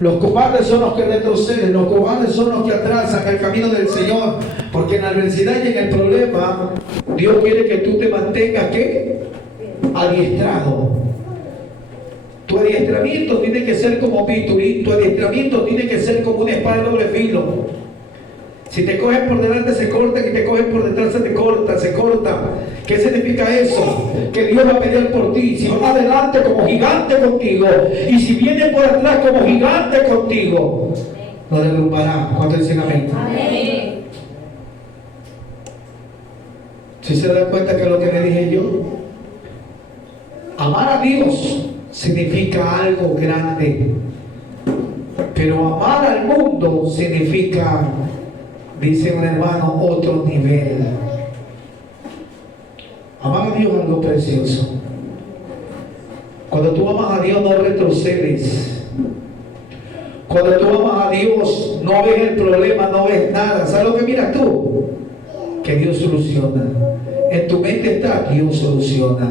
Los cobardes son los que retroceden, los cobardes son los que atrasan el camino del Señor, porque en la adversidad y en el problema, Dios quiere que tú te mantengas, ¿qué? Adiestrado. Tu adiestramiento tiene que ser como bisturí, tu adiestramiento tiene que ser como una espada de doble filo. Si te cogen por delante se corta, y te cogen por detrás se te corta, se corta. ¿Qué significa eso? Que Dios va a pelear por ti. Si va adelante como gigante contigo, y si viene por atrás como gigante contigo, lo derrumbará. ¿Cuántos dicen amén? Amén. ¿Sí se dan cuenta que es lo que le dije yo? Amar a Dios significa algo grande, pero amar al mundo significa, dice un hermano, otro nivel. Amar a Dios es algo precioso. Cuando tú amas a Dios no retrocedes. Cuando tú amas a Dios no ves el problema, no ves nada. ¿Sabes lo que miras tú? Que Dios soluciona. En tu mente está, Dios soluciona.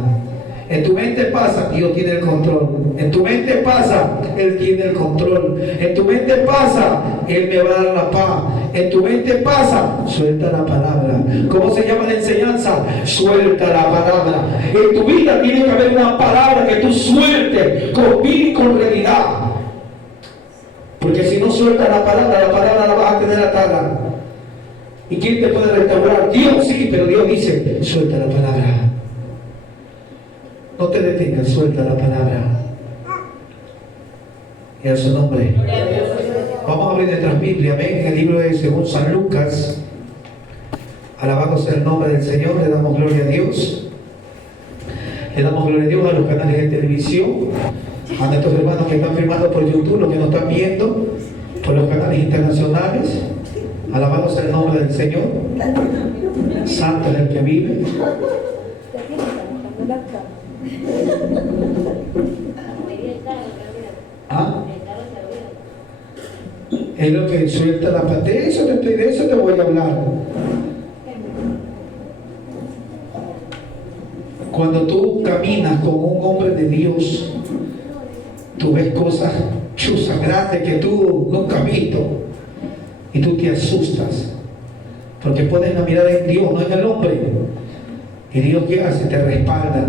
En tu mente pasa, Dios tiene el control. En tu mente pasa, Él tiene el control. En tu mente pasa, Él me va a dar la paz. En tu mente pasa, suelta la palabra. ¿Cómo se llama la enseñanza? Suelta la palabra. En tu vida tiene que haber una palabra que tú sueltes con vida y con realidad. Porque si no sueltas la palabra la vas a tener atada. ¿Y quién te puede restaurar? Dios sí, pero Dios dice, suelta la palabra. No te detengas, suelta la palabra. Y a su nombre. Vamos a abrir nuestras Biblias, amén, en el libro de según San Lucas. Alabado sea el nombre del Señor, le damos gloria a Dios. Le damos gloria a Dios a los canales de televisión, a nuestros hermanos que están filmando por YouTube, los que nos están viendo por los canales internacionales. Alabado sea el nombre del Señor. Santo es el que vive. ¿Ah? Es lo que suelta la paz. De eso te voy a hablar. Cuando tú caminas como un hombre de Dios, tú ves cosas chuzas, grandes que tú nunca has visto, y tú te asustas, porque pones la mirada en Dios, no en el hombre. Y Dios, ¿qué hace? Te respalda,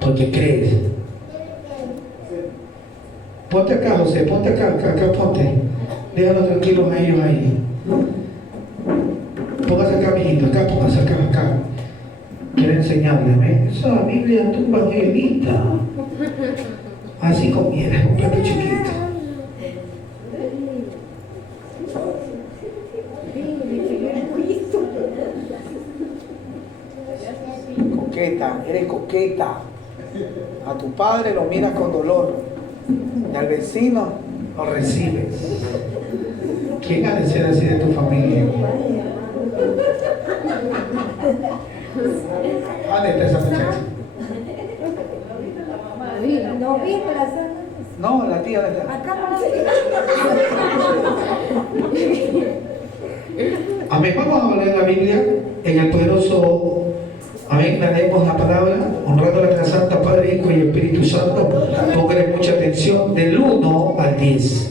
porque crees. Ponte acá, José, ponte acá, ponte. Déjalo tranquilos a ellos ahí. Póngase acá, mijito, acá, póngase acá. Quiero enseñarle, ¿ves? Esa Biblia tu evangelista. Así comiera, un plato chiquito. Coqueta, eres coqueta. A tu padre lo miras con dolor. Y al vecino lo recibes. ¿Quién ha de ser así de tu familia? ¿Dónde está esa muchacha? No, la tía de esta. Amén. Vamos a leer la Biblia en el poderoso. Amén. Leemos la palabra, honrando a la Santa Padre, Hijo y Espíritu Santo. Póngale mucha atención, del 1 al 10.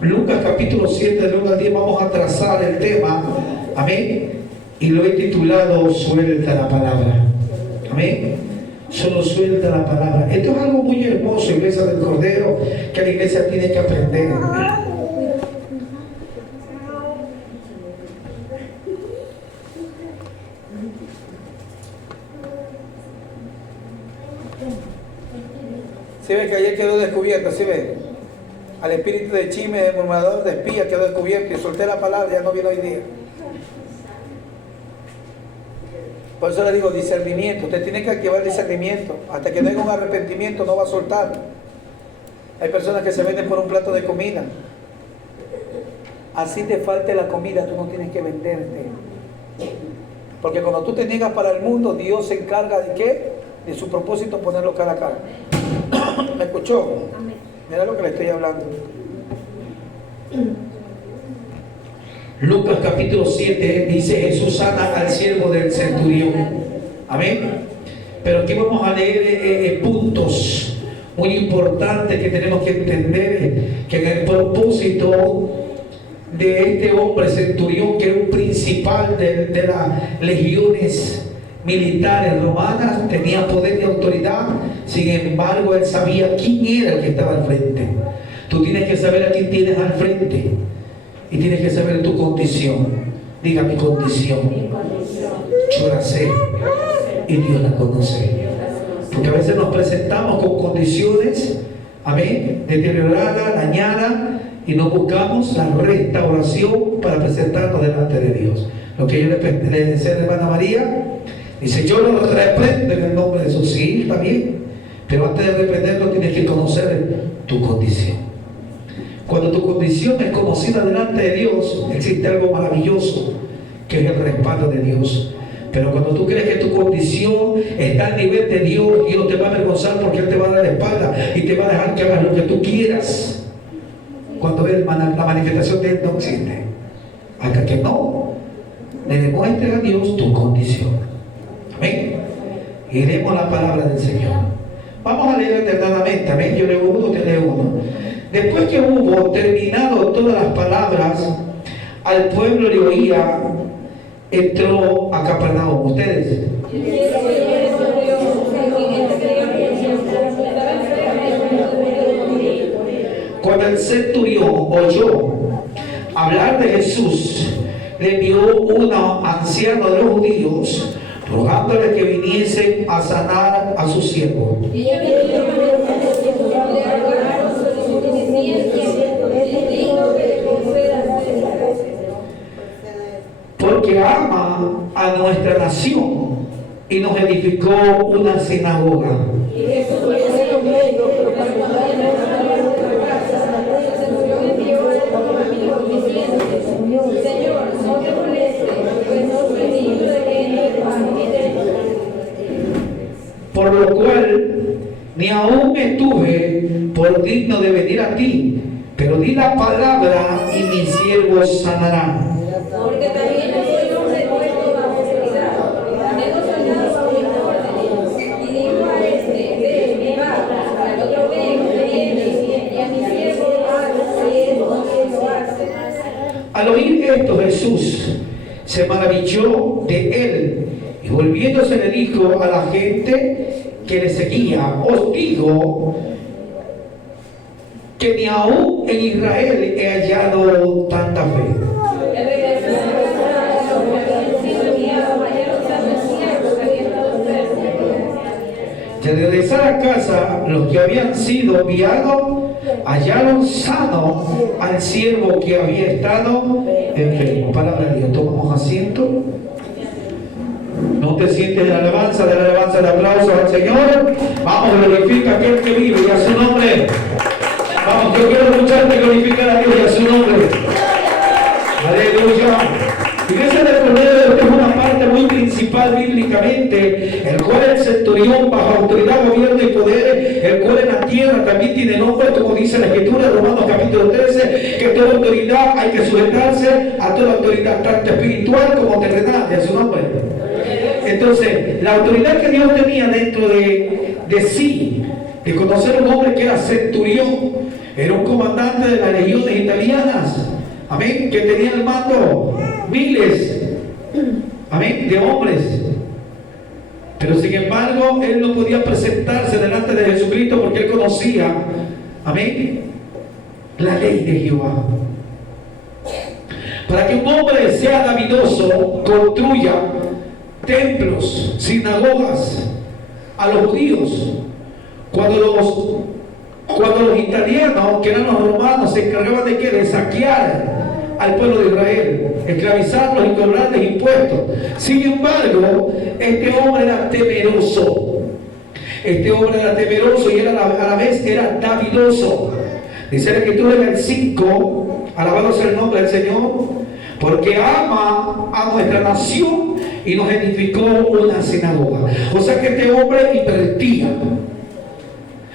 Lucas capítulo 7, del 1 al 10. Vamos a trazar el tema. Amén. Y lo he titulado Suelta la palabra. Amén. Solo suelta la palabra. Esto es algo muy hermoso, iglesia del Cordero, que la iglesia tiene que aprender. ¿Se ve que ayer quedó descubierto? ¿Se ve? Al espíritu de chisme, de murmurador, de espía quedó descubierto y solté la palabra, ya no vino hoy día. Por eso le digo discernimiento. Usted tiene que activar discernimiento. Hasta que no haya un arrepentimiento no va a soltar. Hay personas que se venden por un plato de comida. Así te falte la comida, tú no tienes que venderte. Porque cuando tú te niegas para el mundo, Dios se encarga de qué? De su propósito, ponerlo cara a cara. ¿Me escuchó? Mira lo que le estoy hablando. Lucas capítulo 7 dice: Jesús sana al siervo del centurión. Amén. Pero aquí vamos a leer puntos muy importante que tenemos que entender, que en el propósito de este hombre centurión, que era un principal de las legiones militares romanas, tenía poder y autoridad. Sin embargo, él sabía quién era el que estaba al frente. Tú tienes que saber a quién tienes al frente y tienes que saber tu condición. Diga: mi condición, yo la sé y Dios la conoce. Porque a veces nos presentamos con condiciones, amén, deterioradas, dañadas, y no buscamos la restauración para presentarnos delante de Dios. Lo que yo le decía a la hermana María, dice: yo lo reprendo en el nombre de Jesús. Sí, está bien, pero antes de reprenderlo tienes que conocer tu condición. Cuando tu condición es conocida delante de Dios, existe algo maravilloso, que es el respaldo de Dios. Pero cuando tú crees que tu condición está al nivel de Dios, Dios te va a avergonzar, porque Él te va a dar la espalda y te va a dejar que hagas lo que tú quieras. Cuando la manifestación de Él no existe, hasta que no le demuestres a Dios tu condición. Amén. Y leemos la palabra del Señor. Vamos a leer alternadamente. Amén. Yo leo uno, usted lee uno. Después que hubo terminado todas las palabras, al pueblo le oía, entró a Capernaum. ¿Ustedes? Cuando el centurión oyó hablar de Jesús, le envió un anciano de los judíos, rogándole que viniesen a sanar a su siervo. Porque ama a nuestra nación y nos edificó una sinagoga. Por lo cual ni aún estuve por digno de venir a ti, pero di la palabra y mi siervo sanará. Porque también yo soy hombre puesto bajo autoridad. Tengo soldados a mis órdenes. Y digo a este: ve, va. Al otro: ven, viene. Y a mi siervo: hace esto, que lo hace. Al oír esto, Jesús se maravilló de él, y volviéndose le dijo a la gente que le seguía: os digo que ni aún en Israel he hallado tanta fe. Y al regresar a casa, los que habían sido enviados hallaron sano al siervo que había estado enfermo. Palabra de Dios. Tomamos asiento. No te sientes de alabanza, de aplausos al Señor. Vamos, glorifica a aquel que vive y a su nombre. Vamos, yo quiero escucharte glorificar a Dios y a su nombre. Aleluya. Iglesia del Cordero, esta es una parte muy principal bíblicamente, el cual el centurión, bajo autoridad, gobierno y poder, el cual en la tierra también tiene nombre, como dice la Escritura, Romanos capítulo 13, que toda autoridad hay que sujetarse a toda autoridad, tanto espiritual como terrenal, de su nombre. Entonces, la autoridad que Dios tenía dentro de sí, de conocer a un hombre que era centurión, era un comandante de las legiones italianas, amén, que tenía al mando miles, amén, de hombres. Pero sin embargo, él no podía presentarse delante de Jesucristo porque él conocía, amén, la ley de Jehová. Para que un hombre sea davidoso, construya templos, sinagogas a los judíos. Cuando los italianos, que eran los romanos, se encargaban de ¿qué? De saquear al pueblo de Israel, esclavizarlos y cobrarles impuestos. Sin embargo, este hombre era temeroso. Este hombre era temeroso y a la vez era davidoso. Dice la Escritura en el 5, alabado sea el nombre del Señor, porque ama a nuestra nación y nos edificó una sinagoga. O sea que este hombre invertía.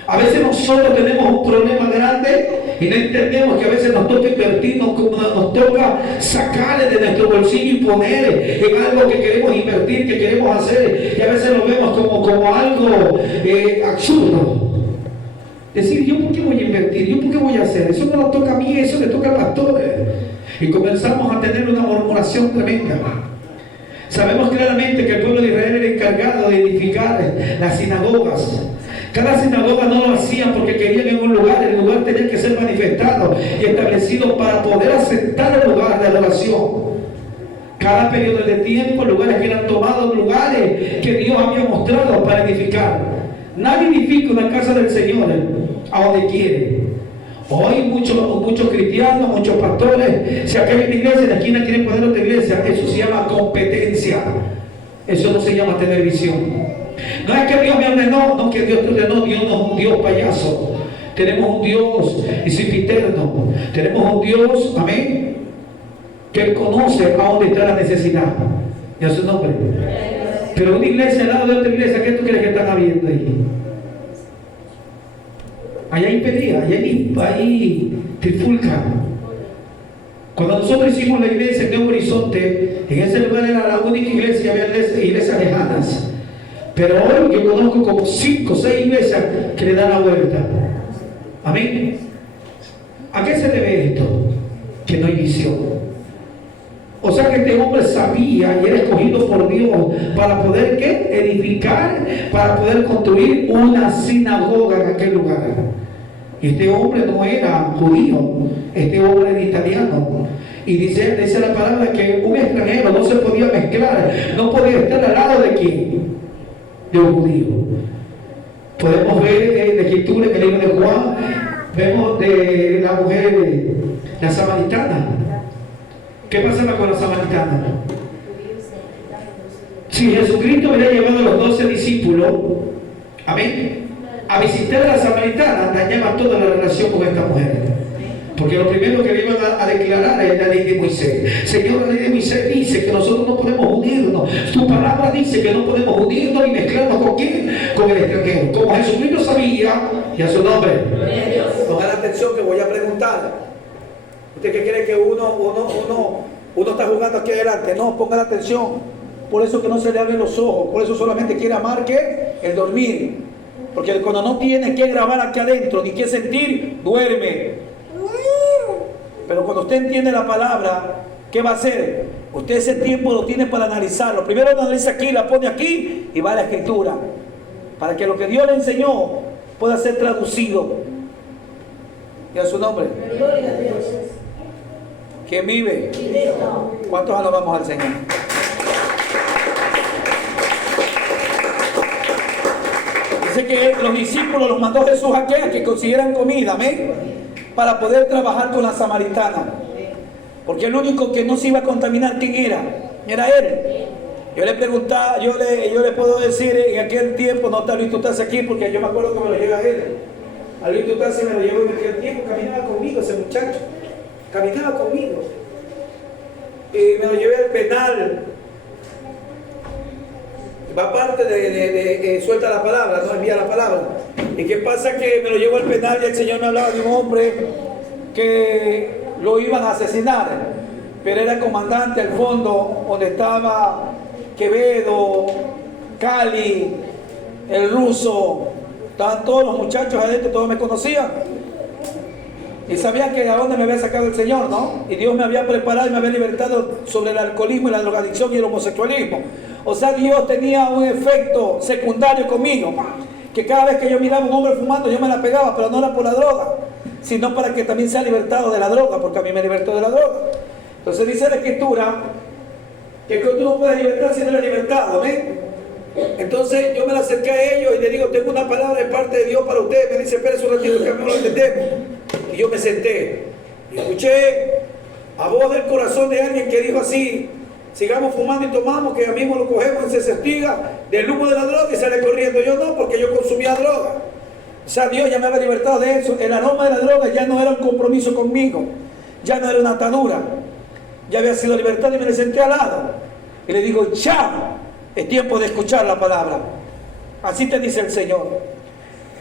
A veces nosotros tenemos un problema grande y no entendemos que a veces nos toca invertir, nos toca sacarle de nuestro bolsillo y poner en algo que queremos invertir, que queremos hacer, y a veces lo vemos como algo absurdo. Decir, ¿yo por qué voy a invertir? ¿Yo por qué voy a hacer? Eso no lo toca a mí, eso le toca al pastor. Y comenzamos a tener una murmuración tremenda. Sabemos claramente que el pueblo de Israel era encargado de edificar las sinagogas. Cada sinagoga no lo hacían porque querían en un lugar. El lugar tenía que ser manifestado y establecido para poder aceptar el lugar de adoración. Cada periodo de tiempo, lugares que eran tomados, lugares que Dios había mostrado para edificar. Nadie edifica una casa del Señor a donde quiere. Hoy muchos cristianos, muchos pastores se acaban de iglesia y de esquina quieren poner otra iglesia. Eso se llama competencia. Eso no se llama tener visión. No es que Dios me ordenó, no que Dios te ordenó. Dios no es un Dios payaso. Tenemos un Dios sempiterno. Tenemos un Dios, amén, que Él conoce a dónde está la necesidad. Y a su nombre. Pero una iglesia al lado de otra iglesia, ¿qué tú crees que están habiendo ahí? Allá hay pelea, allá hay trifulca. Cuando nosotros hicimos la iglesia en Nuevo Horizonte, en ese lugar era la única iglesia, había iglesias lejanas. Pero hoy yo conozco como 5 o 6 iglesias que le dan la vuelta. Amén. ¿A qué se debe esto? Que no hay visión. O sea que este hombre sabía y era escogido por Dios para poder ¿qué? Edificar, para poder construir una sinagoga en aquel lugar. Y este hombre no era judío, este hombre era italiano. Y dice la palabra que un extranjero no se podía mezclar, no podía estar al lado de quién, de un judío. Podemos ver en la escritura, en el libro de Juan, vemos de la mujer, la samaritana. ¿Qué pasaba con la samaritana? Si Jesucristo hubiera llevado a los 12 discípulos, amén, a visitar a la samaritana, dañaba toda la relación con esta mujer. Porque lo primero que le iban a declarar es la ley de Moisés. Señor, la ley de Moisés dice que nosotros no podemos unirnos. Tu palabra dice que no podemos unirnos y mezclarnos con quién, con el extranjero. Como Jesucristo sabía, y a su nombre. Pongan atención que voy a preguntar. ¿Usted qué cree que uno está jugando aquí adelante? No, pongan atención. Por eso que no se le abren los ojos. Por eso solamente quiere amar que el dormir. Porque cuando no tiene que grabar aquí adentro ni que sentir, duerme. Pero cuando usted entiende la palabra, ¿qué va a hacer? Usted ese tiempo lo tiene para analizarlo. Primero lo analiza aquí, la pone aquí y va a la escritura. Para que lo que Dios le enseñó pueda ser traducido. Y a su nombre. ¿Quién vive? ¿Cuántos alabamos al Señor? Dice que los discípulos los mandó Jesús a que consiguieran comida, amén, para poder trabajar con la samaritana. Porque el único que no se iba a contaminar, ¿quién era? Era él. Yo le preguntaba, yo le puedo decir, en aquel tiempo, no está Luis Tutasi aquí, porque yo me acuerdo que me lo lleva él. A Luis Tutasi me lo llevó en aquel tiempo, caminaba conmigo ese muchacho. Caminaba conmigo. Y me lo llevé al penal. Va parte de suelta la palabra, no envía la palabra. ¿Y qué pasa? Que me lo llevo al penal y el Señor me hablaba de un hombre que lo iban a asesinar, pero era comandante al fondo, donde estaba Quevedo, Cali, el ruso, estaban todos los muchachos adentro, todos me conocían. Y sabían que a dónde me había sacado el Señor, ¿no? Y Dios me había preparado y me había libertado sobre el alcoholismo y la drogadicción y el homosexualismo. O sea, Dios tenía un efecto secundario conmigo, que cada vez que yo miraba a un hombre fumando, yo me la pegaba, pero no era por la droga, sino para que también sea libertado de la droga, porque a mí me libertó de la droga. Entonces dice la Escritura que tú no puedes libertar si no eres libertado, ¿ven? Entonces yo me la acerqué a ellos y le digo, tengo una palabra de parte de Dios para ustedes. Me dice, espera un ratito que no lo entendemos. Y yo me senté y escuché a voz del corazón de alguien que dijo así: sigamos fumando y tomamos, que ya mismo lo cogemos y se espiga del humo de la droga y sale corriendo. Yo no, porque yo consumía droga. O sea, Dios ya me había libertado de eso. El aroma de la droga ya no era un compromiso conmigo, ya no era una atadura, ya había sido libertado y me le senté al lado y le digo, ya es tiempo de escuchar la palabra. Así te dice el Señor: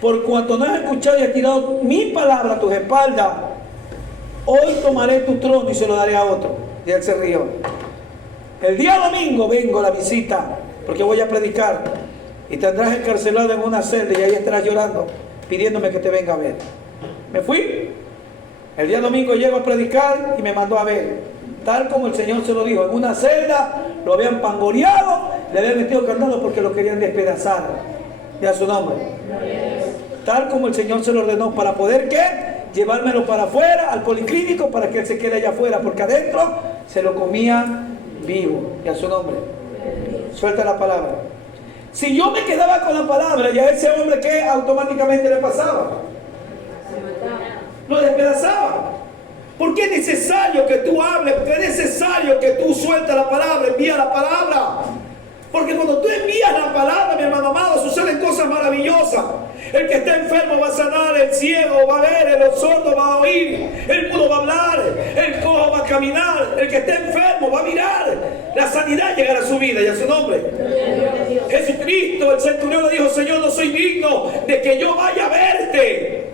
por cuanto no has escuchado y has tirado mi palabra a tus espaldas, hoy tomaré tu trono y se lo daré a otro. Y él se rió. El día domingo vengo a la visita, porque voy a predicar, y te tendrás encarcelado en una celda y ahí estarás llorando, pidiéndome que te venga a ver. Me fui. El día domingo llego a predicar y me mandó a ver. Tal como el Señor se lo dijo, en una celda lo habían pangoreado, le habían metido candado porque lo querían despedazar. Y a su nombre. Tal como el Señor se lo ordenó, para poder, ¿qué? Llevármelo para afuera, al policlínico, para que él se quede allá afuera, porque adentro se lo comía vivo. Y a su nombre. Suelta la palabra. Si yo me quedaba con la palabra, y a ese hombre, ¿qué automáticamente le pasaba? Lo despedazaba. Porque es necesario que tú hables, porque es necesario que tú sueltes la palabra, envías la palabra. Porque cuando tú envías la palabra, mi hermano amado, suceden cosas maravillosas. El que está enfermo va a sanar, el ciego va a ver, el sordo va a oír, el mudo va a hablar, el cojo va a caminar, el que está enfermo va a mirar. La sanidad llegará a su vida y a su nombre. Jesucristo, el centurión, le dijo: Señor, no soy digno de que yo vaya a verte,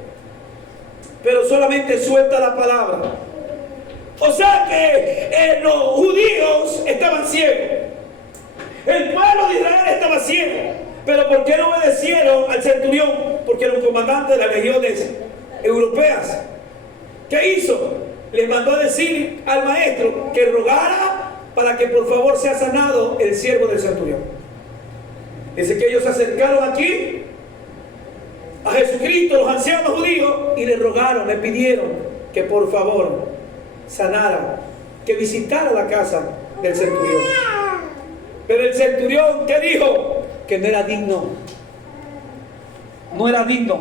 pero solamente suelta la palabra. O sea que los judíos estaban ciegos. El pueblo de Israel estaba ciego. Pero ¿por qué no obedecieron al centurión? Porque era un comandante de las legiones europeas. ¿Qué hizo? Les mandó a decir al maestro que rogara para que por favor sea sanado el siervo del centurión. Dice que ellos se acercaron aquí a Jesucristo, los ancianos judíos, y le rogaron, le pidieron que por favor sanara, que visitara la casa del centurión. Pero el centurión, ¿qué dijo? Que no era digno. No era digno.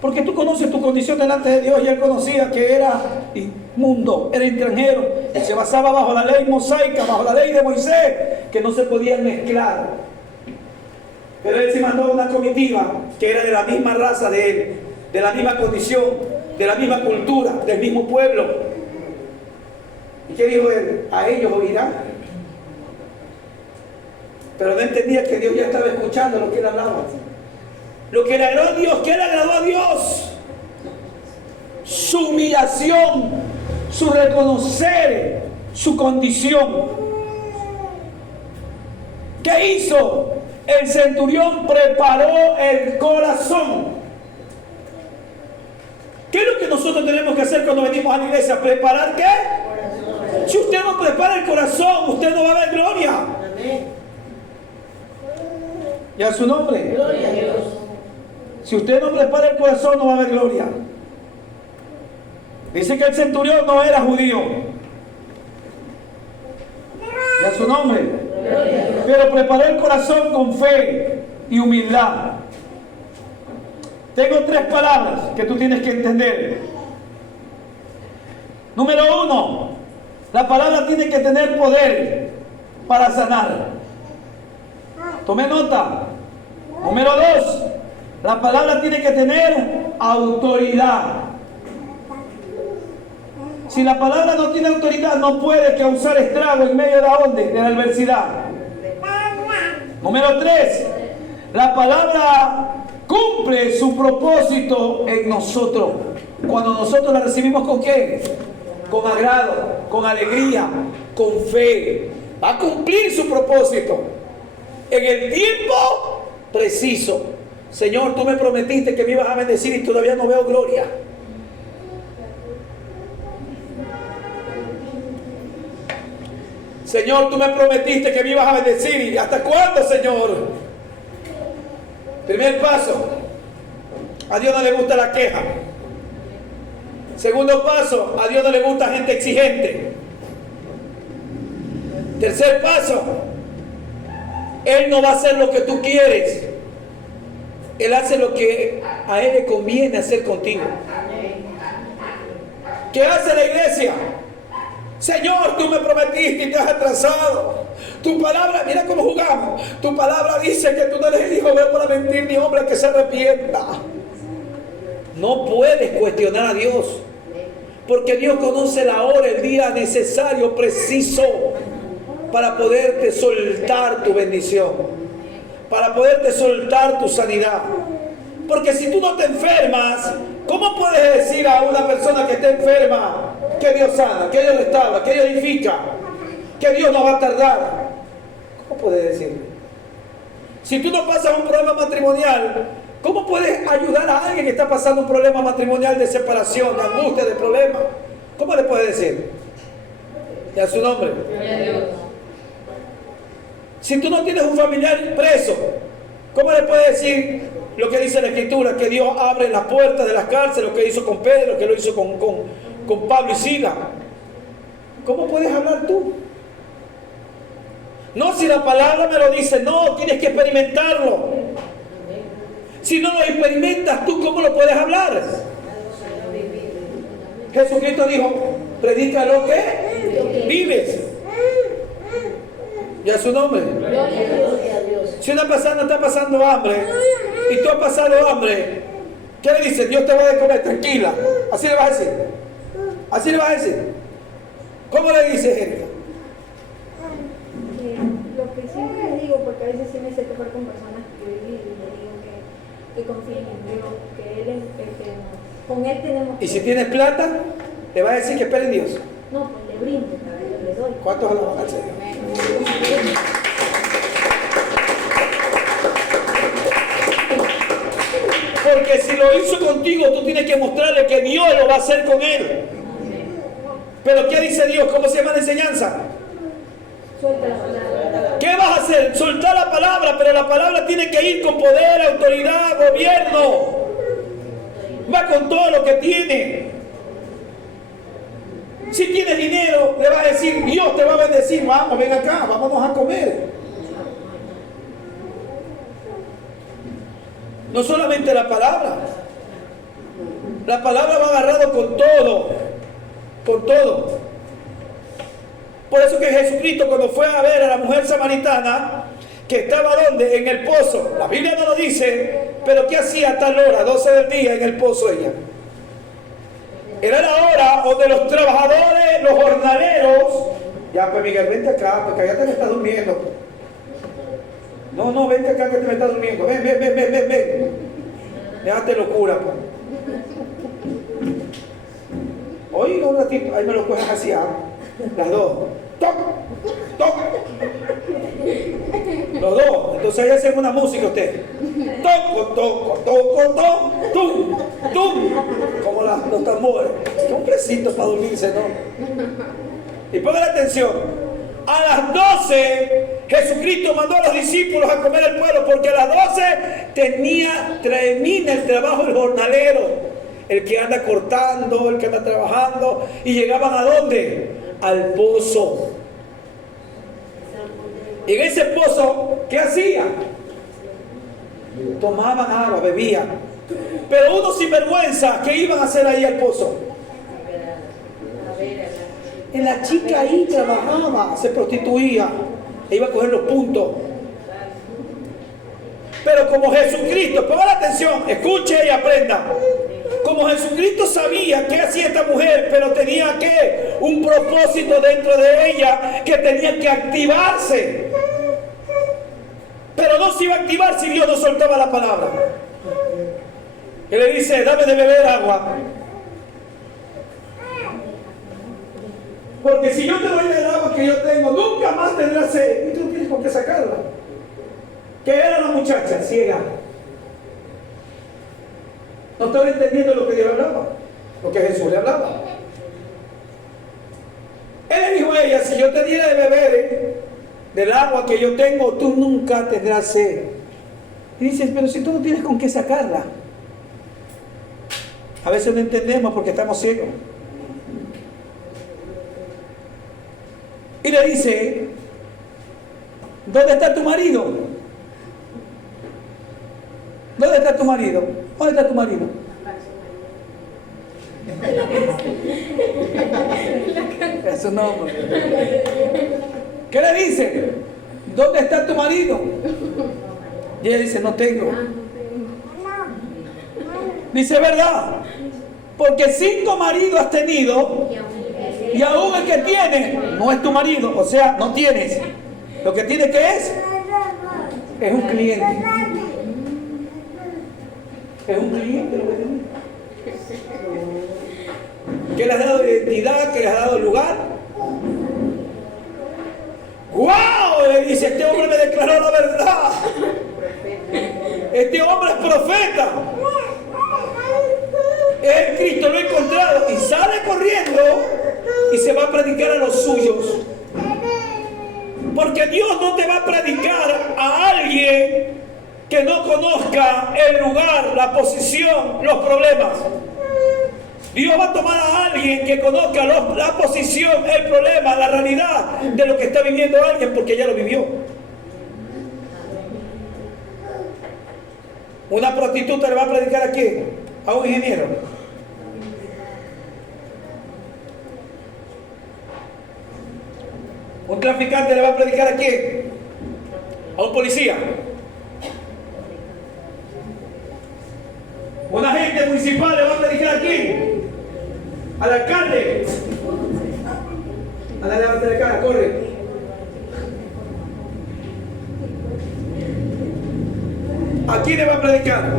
Porque tú conoces tu condición delante de Dios, y él conocía que era inmundo, era extranjero, y se basaba bajo la ley mosaica, bajo la ley de Moisés, que no se podían mezclar. Pero él se mandó a una comitiva que era de la misma raza de él, de la misma condición, de la misma cultura, del mismo pueblo. ¿Y qué dijo él? A ellos oirán. Pero no entendía que Dios ya estaba escuchando lo que él hablaba. Lo que le agradó a Dios, ¿qué le agradó a Dios? Su humillación, su reconocer su condición. ¿Qué hizo? El centurión preparó el corazón. ¿Qué es lo que nosotros tenemos que hacer cuando venimos a la iglesia? ¿Preparar qué? Si usted no prepara el corazón, usted no va a ver gloria. Y a su nombre. Gloria a Dios. Si usted no prepara el corazón, no va a haber gloria. Dice que el centurión no era judío. Y a su nombre. Pero preparó el corazón con fe y humildad. Tengo 3 palabras que tú tienes que entender. Número 1, la palabra tiene que tener poder para sanar. Tome nota. Número 2, la palabra tiene que tener autoridad. Si la palabra no tiene autoridad, no puede causar estrago en medio de la onda, de la adversidad. Número 3, la palabra cumple su propósito en nosotros. Cuando nosotros la recibimos, ¿con qué? Con agrado, con alegría, con fe. Va a cumplir su propósito en el tiempo preciso. Señor, tú me prometiste que me ibas a bendecir y todavía no veo gloria. Señor, tú me prometiste que me ibas a bendecir. ¿Y hasta cuándo, Señor? Primer paso, a Dios no le gusta la queja. Segundo paso, a Dios no le gusta gente exigente. Tercer paso, Él no va a hacer lo que tú quieres. Él hace lo que a Él le conviene hacer contigo. ¿Qué hace la iglesia? Señor, tú me prometiste y te has atrasado. Tu palabra, mira cómo jugamos. Tu palabra dice que tú no eres hijo de para mentir ni hombre que se arrepienta. No puedes cuestionar a Dios, porque Dios conoce la hora, el día necesario, preciso, para poderte soltar tu bendición, para poderte soltar tu sanidad. Porque si tú no te enfermas, ¿cómo puedes decir a una persona que está enferma que Dios sana, que Dios restaura, que Dios edifica, que Dios no va a tardar? ¿Cómo puedes decirlo? Si tú no pasas un problema matrimonial, ¿Cómo puedes ayudar a alguien que está pasando un problema matrimonial de separación, de angustia, de problema? ¿Cómo le puedes decir? ¿Y a su nombre? Si tú no tienes un familiar preso, ¿cómo le puedes decir lo que dice la Escritura? Que Dios abre las puertas de las cárceles, lo que hizo con Pedro, que lo hizo con Pablo y Sila. ¿Cómo puedes hablar tú? No, si la palabra me lo dice, no, tienes que experimentarlo. Si no lo experimentas tú, ¿cómo lo puedes hablar? Jesucristo dijo, predica lo que vives. ¿Y a su nombre? Si una persona está pasando hambre y tú has pasado hambre, ¿qué le dice? Dios te va a dar de comer, tranquila. Así le vas a decir. Así le vas a decir. ¿Cómo le dice, Erika? Lo que siempre les digo, porque a veces sí me sé tocar con personas que viví y les digo que confíen en Dios, que Él es el que con Él tenemos. Y si tienes plata, le vas a decir que espere en Dios. No, pues le brindo, le doy. ¿Cuántos alaban al Señor? Porque si lo hizo contigo, tú tienes que mostrarle que Dios lo va a hacer con él. Pero ¿qué dice Dios? ¿Cómo se llama la enseñanza? Suelta la palabra. ¿Qué vas a hacer? Soltar la palabra, pero la palabra tiene que ir con poder, autoridad, gobierno. Va con todo lo que tiene. Si tienes dinero, le vas a decir, Dios te va a bendecir, vamos, ven acá, vámonos a comer. No solamente la palabra va agarrado con todo, con todo. Por eso que Jesucristo, cuando fue a ver a la mujer samaritana, que estaba ¿dónde? En el pozo. La Biblia no lo dice, pero ¿qué hacía a tal hora, 12 del día, en el pozo ella? Era la hora donde los trabajadores, los jornaleros, ya pues Miguel, vente acá, porque allá te me estás durmiendo. No, vente acá que te me estás durmiendo. Ven. Déjate locura, pues. Oiga un ratito, ahí me lo coges así, las dos. ¡Toc! ¡Toc! Los dos. Entonces ahí hacen una música usted. ¡Toc! ¡Tum! ¡Tum! Como los tambores. Qué hombrecito para dormirse, ¿no? Y pongan atención. A las 12 Jesucristo mandó a los discípulos a comer al pueblo, porque a las 12 termina el trabajo del jornalero. El que anda cortando, el que anda trabajando. Y llegaban ¿a dónde? Al pozo. Y en ese pozo, ¿qué hacían? Tomaban agua, bebían. Pero unos sinvergüenza, ¿qué iban a hacer ahí al pozo? En la chica ahí trabajaba, se prostituía, e iba a coger los puntos. Pero como Jesucristo, pongan atención, escuche y aprenda. Como Jesucristo sabía qué hacía esta mujer, pero tenía que un propósito dentro de ella que tenía que activarse. Pero no se iba a activar si Dios no soltaba la palabra. Él le dice, dame de beber agua. Porque si yo te doy el agua que yo tengo, nunca más tendrás sed. Y tú tienes con qué sacarla. ¿Qué era la muchacha? Ciega. No estaba entendiendo lo que Dios hablaba, lo que Jesús le hablaba. Él le dijo a ella, si yo te diera de beber del agua que yo tengo, tú nunca tendrás sed. Y dices, pero si tú no tienes con qué sacarla. A veces no entendemos porque estamos ciegos. Y le dice, ¿dónde está tu marido? ¿Dónde está tu marido? ¿Dónde está tu marido? Eso no. ¿Qué le dice? ¿Dónde está tu marido? Y ella dice, no tengo. Dice, ¿verdad? Porque 5 maridos has tenido y aún el que tiene no es tu marido. O sea, no tienes. Lo que tiene que es un cliente. Es un cliente lo que tiene. ¿Qué le has dado identidad? ¿Qué le has dado lugar? ¡Wow! Le dice, este hombre me declaró la verdad. este hombre es profeta. El Cristo lo ha encontrado y sale corriendo y se va a predicar a los suyos. Porque Dios no te va a predicar a alguien que no conozca el lugar, la posición, los problemas. Dios va a tomar a alguien que conozca la posición, el problema, la realidad de lo que está viviendo alguien, porque ya lo vivió. Una prostituta le va a predicar a quién? A un ingeniero. Un traficante le va a predicar a quién? A un policía. Un agente municipal le va a predicar a quién? Al alcalde. A la levanta de cara, corre. ¿A quién le va a predicar?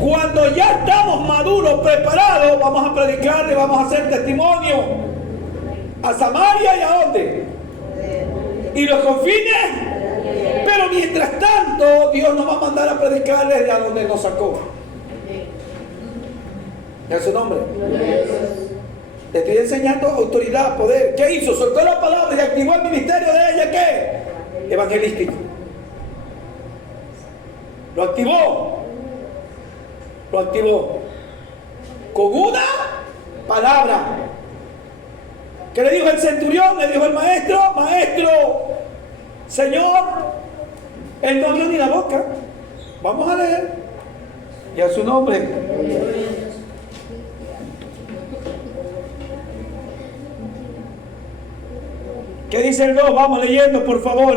Cuando ya estamos maduros, preparados, vamos a predicarle, vamos a hacer testimonio a Samaria y a dónde. Y los confines. Pero mientras tanto, Dios nos va a mandar a predicarle de a donde nos sacó. ¿Es su nombre? Le estoy enseñando autoridad, poder. ¿Qué hizo? Soltó la palabra y activó el ministerio de ella. ¿Qué? Evangelístico. Lo activó. Lo activó. Con una palabra. ¿Qué le dijo el centurión? Le dijo el maestro: maestro, Señor, él no abrió ni la boca. Vamos a leer. Y a su nombre. ¿Qué dice el 2? Vamos leyendo, por favor.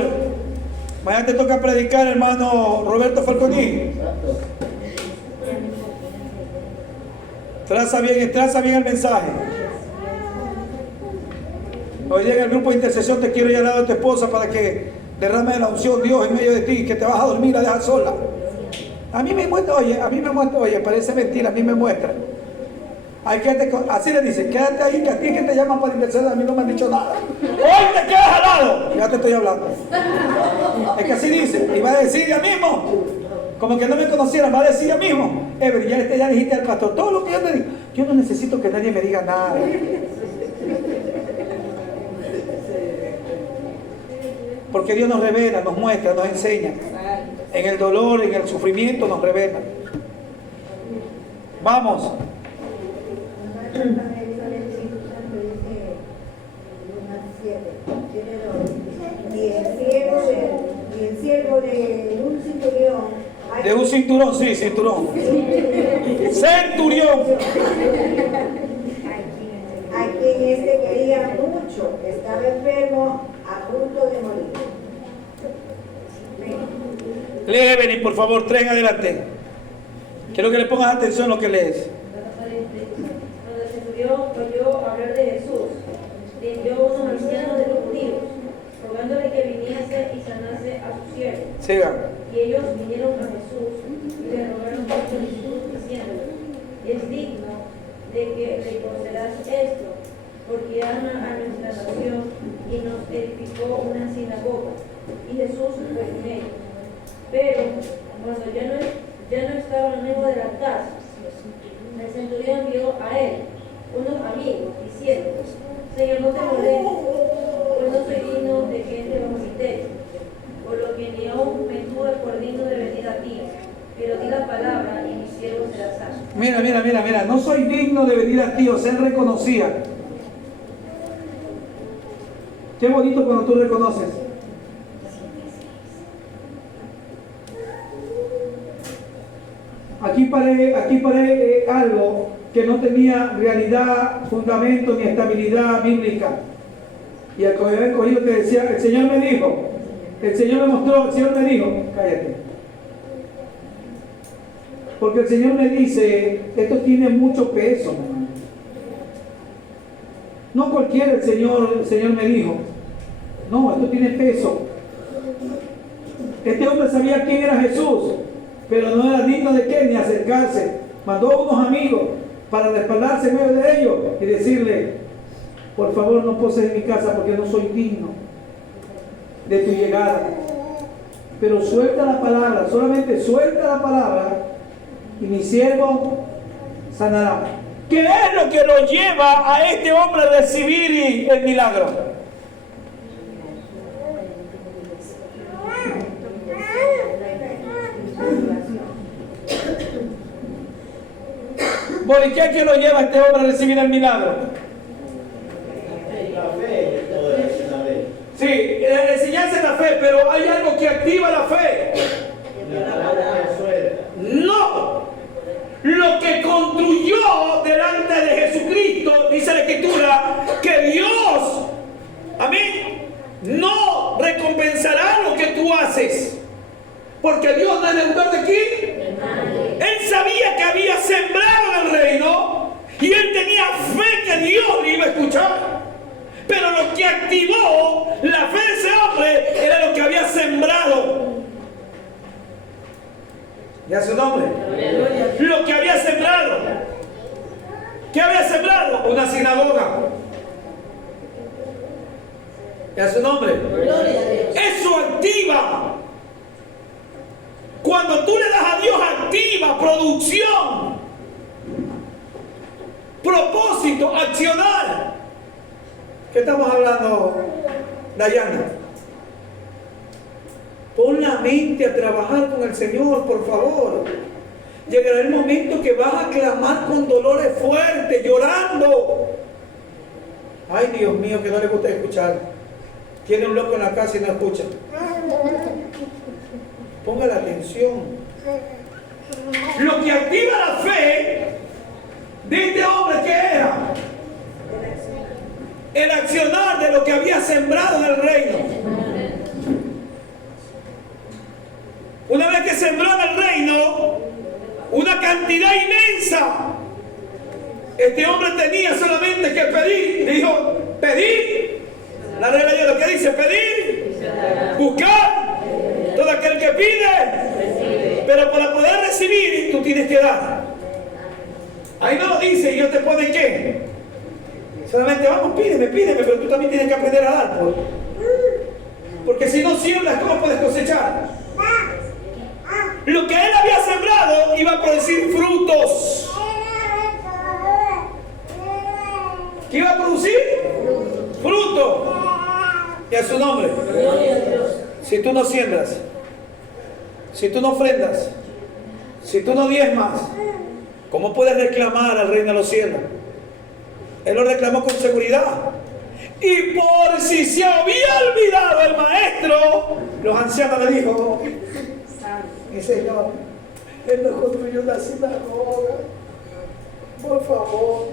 Mañana te toca predicar, hermano Roberto Falconi. Traza bien el mensaje. Hoy llega el grupo de intercesión, te quiero ir al lado de tu esposa para que derrame la unción Dios en medio de ti, que te vas a dormir, la dejas sola. A mí me muestra, oye, parece mentira, a mí me muestra. Ay, así le dice, quédate ahí, que a ti que te llaman para interceder, a mí no me han dicho nada. Hoy te quedas al lado. Ya te estoy hablando. Es que así dice, y va a decir ya mismo, como que no me conocieran, va a decir ya mismo: Ever, ya dijiste al pastor todo lo que yo te digo. Yo no necesito que nadie me diga nada. Porque Dios nos revela, nos muestra, nos enseña. En el dolor, en el sufrimiento nos revela. Vamos. Y el siervo de un centurión. De un cinturón, sí, cinturón. Centurión. A quien este quería mucho, estaba enfermo, a punto de morir. Lee, Evelyn, por favor, traen adelante. Quiero que le pongas atención a lo que lees. Cuando el centurión oyó hablar de Jesús, le envió unos ancianos de los judíos, rogándole que viniese y sanase a su siervo. Siga. Y ellos vinieron a Jesús y le rogaron mucho a Jesús, diciéndole: es digno de que le concedas esto, porque ama a nuestra nación y nos edificó una sinagoga. Y Jesús fue con ellos. Pero cuando ya no estaban lejos de la casa, el centurión envió a él unos amigos, diciendo: Señor, no te molestes, pues no soy digno de que entre bajo mi techo, por lo que ni aún me tuve por digno de venir a ti, pero di la palabra y mi siervo será sano. Mira, no soy digno de venir a ti, o sea, él reconocía. Qué bonito cuando tú reconoces. Aquí paré algo que no tenía realidad, fundamento ni estabilidad bíblica. Y al coger cogido te decía: el Señor me dijo, el Señor me mostró, el Señor me dijo. Cállate. Porque el Señor me dice: esto tiene mucho peso. No cualquiera el Señor me dijo. No, esto tiene peso. Este hombre sabía quién era Jesús, pero no era digno de qué, ni acercarse. Mandó a unos amigos para respaldarse en medio de ellos y decirle: por favor, no poses en mi casa porque no soy digno de tu llegada. pero suelta la palabra, solamente suelta la palabra y mi siervo sanará. ¿Qué es lo que lo lleva a este hombre a recibir el milagro? ¿Por qué es que lo lleva a este hombre a recibir el milagro? La fe, todo es la fe. Sí, la enseñanza es la fe, pero hay algo que activa la fe. La palabra que suelta. No. Lo que construyó delante de Jesucristo, dice la Escritura, que Dios, amén, no recompensará lo que tú haces. Porque Dios no es deudor de quién. Él sabía que había sembrado en el reino y él tenía fe que Dios le iba a escuchar. Pero lo que activó la fe de ese hombre era lo que había sembrado. ¿Ya su nombre? Lo que había sembrado. ¿Qué había sembrado? Una sinagoga. ¿Ya su nombre? Eso activa. Cuando tú le das a Dios, activa producción, propósito, accionar. ¿Qué estamos hablando, Dayana? Pon la mente a trabajar con el Señor, por favor. Llegará el momento que vas a clamar con dolores fuertes, llorando. Ay, Dios mío, que no le gusta escuchar. Tiene un loco en la casa y no escucha. Ponga la atención. Lo que activa la fe de este hombre, ¿qué era? El accionar de lo que había sembrado en el reino. Una vez que sembró en el reino una cantidad inmensa, este hombre tenía solamente que pedir. Dijo, pedir. La regla de lo que dice, pedir, buscar. Todo aquel que pide, pero para poder recibir, tú tienes que dar. Ahí no lo dice, y Dios te pone ¿qué? Solamente vamos, pídeme, pero tú también tienes que aprender a dar. Porque si no siembras, ¿cómo puedes cosechar? Lo que él había sembrado iba a producir frutos. ¿Qué iba a producir? Fruto. Y a su nombre. Si tú no siembras, si tú no ofrendas, si tú no diezmas, ¿cómo puedes reclamar al reino de los cielos? Él lo reclamó con seguridad. Y por si se había olvidado el maestro, los ancianos le dijo, mi Señor, Él nos construyó una sinagoga. Por favor.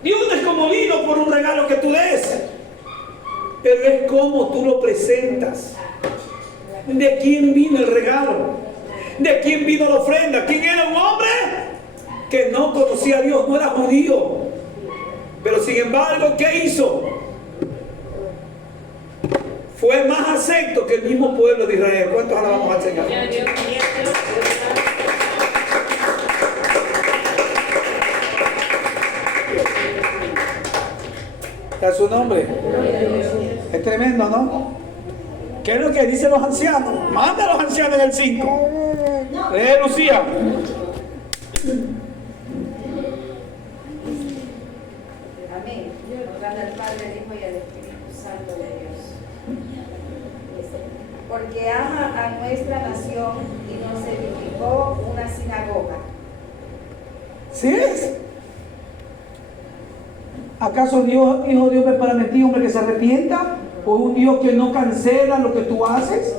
Dios no es como vino por un regalo que tú des, pero es como tú lo presentas. ¿De quién vino el regalo? ¿De quién vino la ofrenda? ¿Quién era un hombre que no conocía a Dios? No era judío, pero sin embargo, ¿qué hizo? Fue más acepto que el mismo pueblo de Israel. ¿Cuántos alabamos al Señor? ¿A su nombre? Es tremendo, ¿no? ¿Qué es lo que dicen los ancianos? Manda a los ancianos en el 5. Lucía. Amén. Honrando al Padre, al Hijo y al Espíritu Santo de Dios. Porque ama a nuestra nación y nos edificó una sinagoga. ¿Sí es? ¿Acaso Dios, hijo Dios, es para ti, hombre que se arrepienta? ¿O un Dios que no cancela lo que tú haces?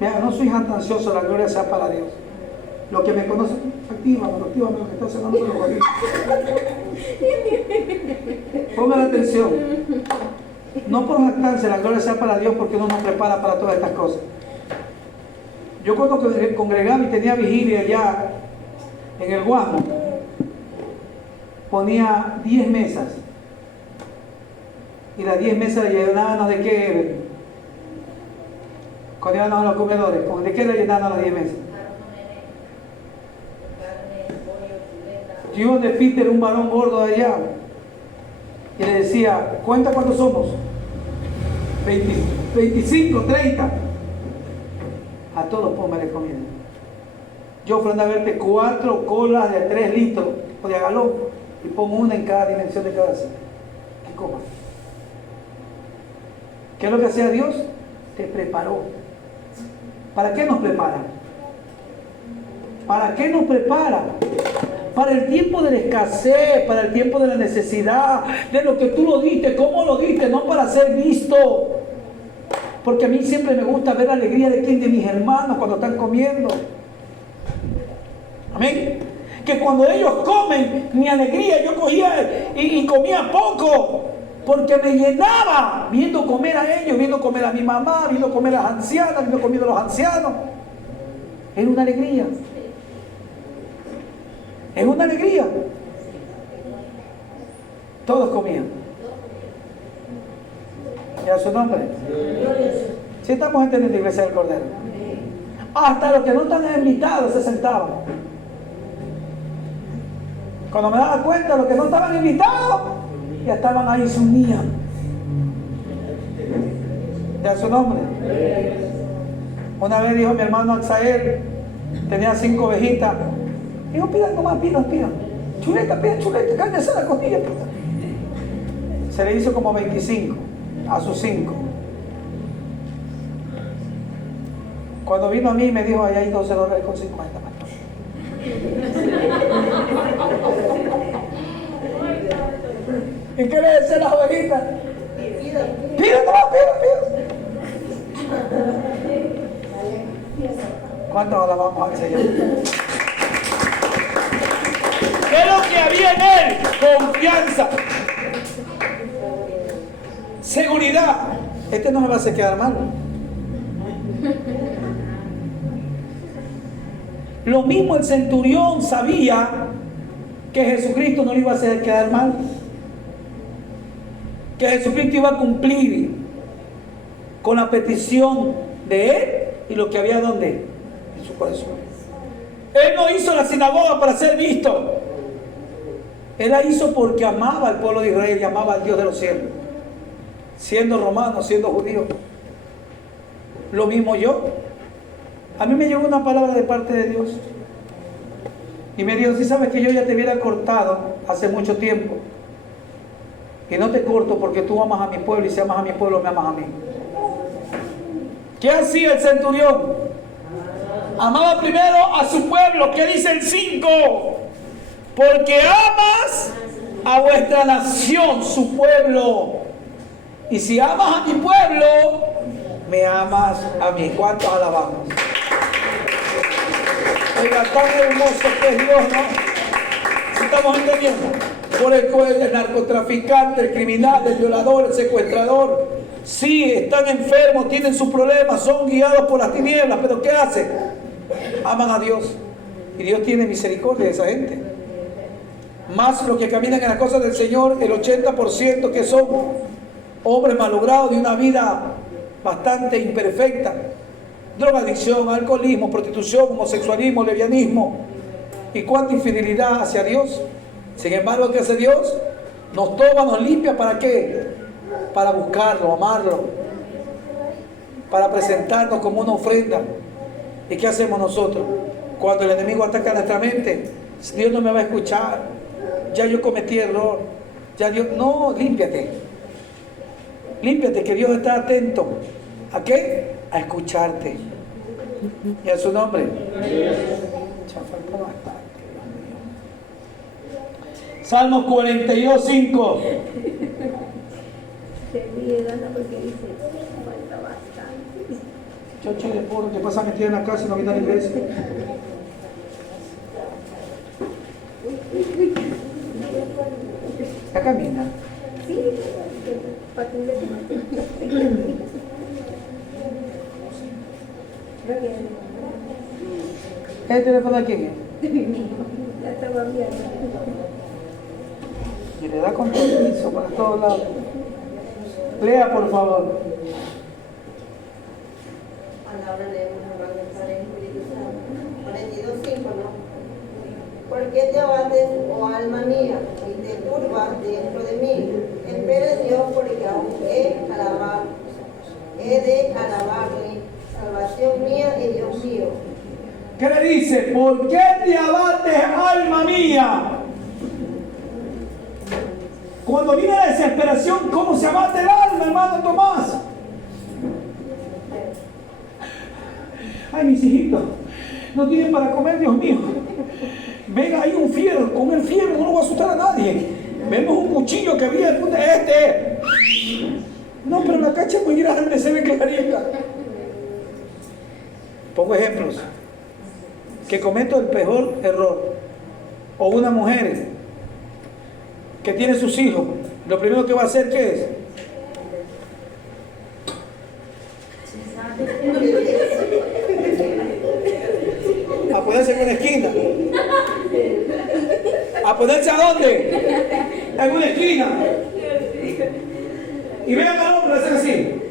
Mira, no soy jactancioso, la gloria sea para Dios. Los que me conocen, actívame lo que está haciendo, no me lo jodí. Pongan atención. No por jactancia, la gloria sea para Dios, porque uno nos prepara para todas estas cosas. Yo cuando congregaba y tenía vigilia allá en el Guamo, ponía 10 mesas. Y las 10 mesas llenábamos de qué, cuando íbamos a los comedores, ¿de qué le llenaban las 10 mesas? Yo de Peter, un varón gordo de allá, y le decía, ¿cuenta cuántos somos? 20, 25, 30. A todos póngale comida. Yo ofrendo a verte 4 colas de 3 litros o de galón y pongo una en cada dimensión de cada sitio. Que coma. ¿Qué es lo que hacía Dios? Te preparó. ¿Para qué nos prepara? ¿Para qué nos prepara? Para el tiempo de la escasez, para el tiempo de la necesidad, de lo que tú lo diste, cómo lo diste, no para ser visto. Porque a mí siempre me gusta ver la alegría de mis hermanos cuando están comiendo. Amén. Que cuando ellos comen, mi alegría, yo cogía y comía poco. Porque me llenaba viendo comer a ellos, viendo comer a mi mamá, viendo comer a las ancianas, viendo comer a los ancianos. Era una alegría. Es una alegría. Todos comían. ¿Y a su nombre? Si estamos entendiendo, Iglesia del Cordero. Hasta los que no están invitados se sentaban. Cuando me daba cuenta, los que no estaban invitados ya estaban ahí, se unían. ¿Y a su nombre? Una vez dijo mi hermano Axael, tenía 5 ovejitas. Dijo, pidan nomás, pidan. Chuleta, pidan chuleta, carne asada, costilla. Se le hizo como 25 a sus 5. Cuando vino a mí me dijo, ahí hay $12.50, pastor. ¿Y qué le decía a las ovejitas? Pidan nomás, pidan. ¿Cuántos alabamos al Señor? ¿Qué es lo que había en él? Confianza. Seguridad. Este no me va a hacer quedar mal. Lo mismo el centurión sabía que Jesucristo no le iba a hacer quedar mal. Que Jesucristo iba a cumplir con la petición de él y lo que había donde en su corazón. Él no hizo la sinagoga para ser visto. Él la hizo porque amaba al pueblo de Israel y amaba al Dios de los cielos. Siendo romano, siendo judío. Lo mismo yo. A mí me llegó una palabra de parte de Dios. Y me dijo, si sabes que yo ya te hubiera cortado hace mucho tiempo. Y no te corto porque tú amas a mi pueblo y si amas a mi pueblo me amas a mí. ¿Qué hacía el centurión? Amaba primero a su pueblo. ¿Qué dice el 5? Porque amas a vuestra nación, su pueblo. Y si amas a mi pueblo, me amas a mí. ¿Cuántos alabamos? Oiga, tan hermoso que es Dios, ¿no? ¿Sí estamos entendiendo? Por el narcotraficante, el criminal, el violador, el secuestrador. Sí, están enfermos, tienen sus problemas, son guiados por las tinieblas, pero ¿qué hacen? Aman a Dios. Y Dios tiene misericordia de esa gente. Más los que caminan en las cosas del Señor, el 80% que son hombres malogrados de una vida bastante imperfecta. Drogadicción, alcoholismo, prostitución, homosexualismo, lesbianismo y cuánta infidelidad hacia Dios. Sin embargo, ¿qué hace Dios? Nos toma, nos limpia, ¿para qué? Para buscarlo, amarlo, para presentarnos como una ofrenda. ¿Y qué hacemos nosotros? Cuando el enemigo ataca nuestra mente, Dios no me va a escuchar, ya yo cometí error, ya Dios, no, límpiate, que Dios está atento. ¿A qué? A escucharte. ¿Y a su nombre? Salmos 42:5. Se ríe Dana porque dice, falta bastante. Chocho de puro que pasa metido en la casa y no viene a la iglesia. Ya camina. Sí, patín de tomate. ¿El teléfono de quién es? Ya estaba viendo. Y le da con permiso para todos lados. Lea, por favor. Palabra leemos, hermano, estar en Espíritu Santo. 42:5, ¿no? ¿Por qué te abates, oh alma mía, y te turbas dentro de mí? Espera en Dios, porque aún he de alabarle, salvación mía y Dios mío. ¿Qué le dice? ¿Por qué te abates, alma mía? Cuando viene la desesperación, ¿cómo se abate el alma, hermano Tomás? Ay, mis hijitos, no tienen para comer, Dios mío. Ven ahí un fierro, con el fierro no lo va a asustar a nadie. Vemos un cuchillo que viene, No, pero la cacha es muy grande, se ve clarita. Pongo ejemplos. Que cometo el peor error. O una mujer que tiene sus hijos. Lo primero que va a hacer, ¿qué es? A ponerse en una esquina. ¿A ponerse a dónde? En una esquina. Y vean al hombre hacer así.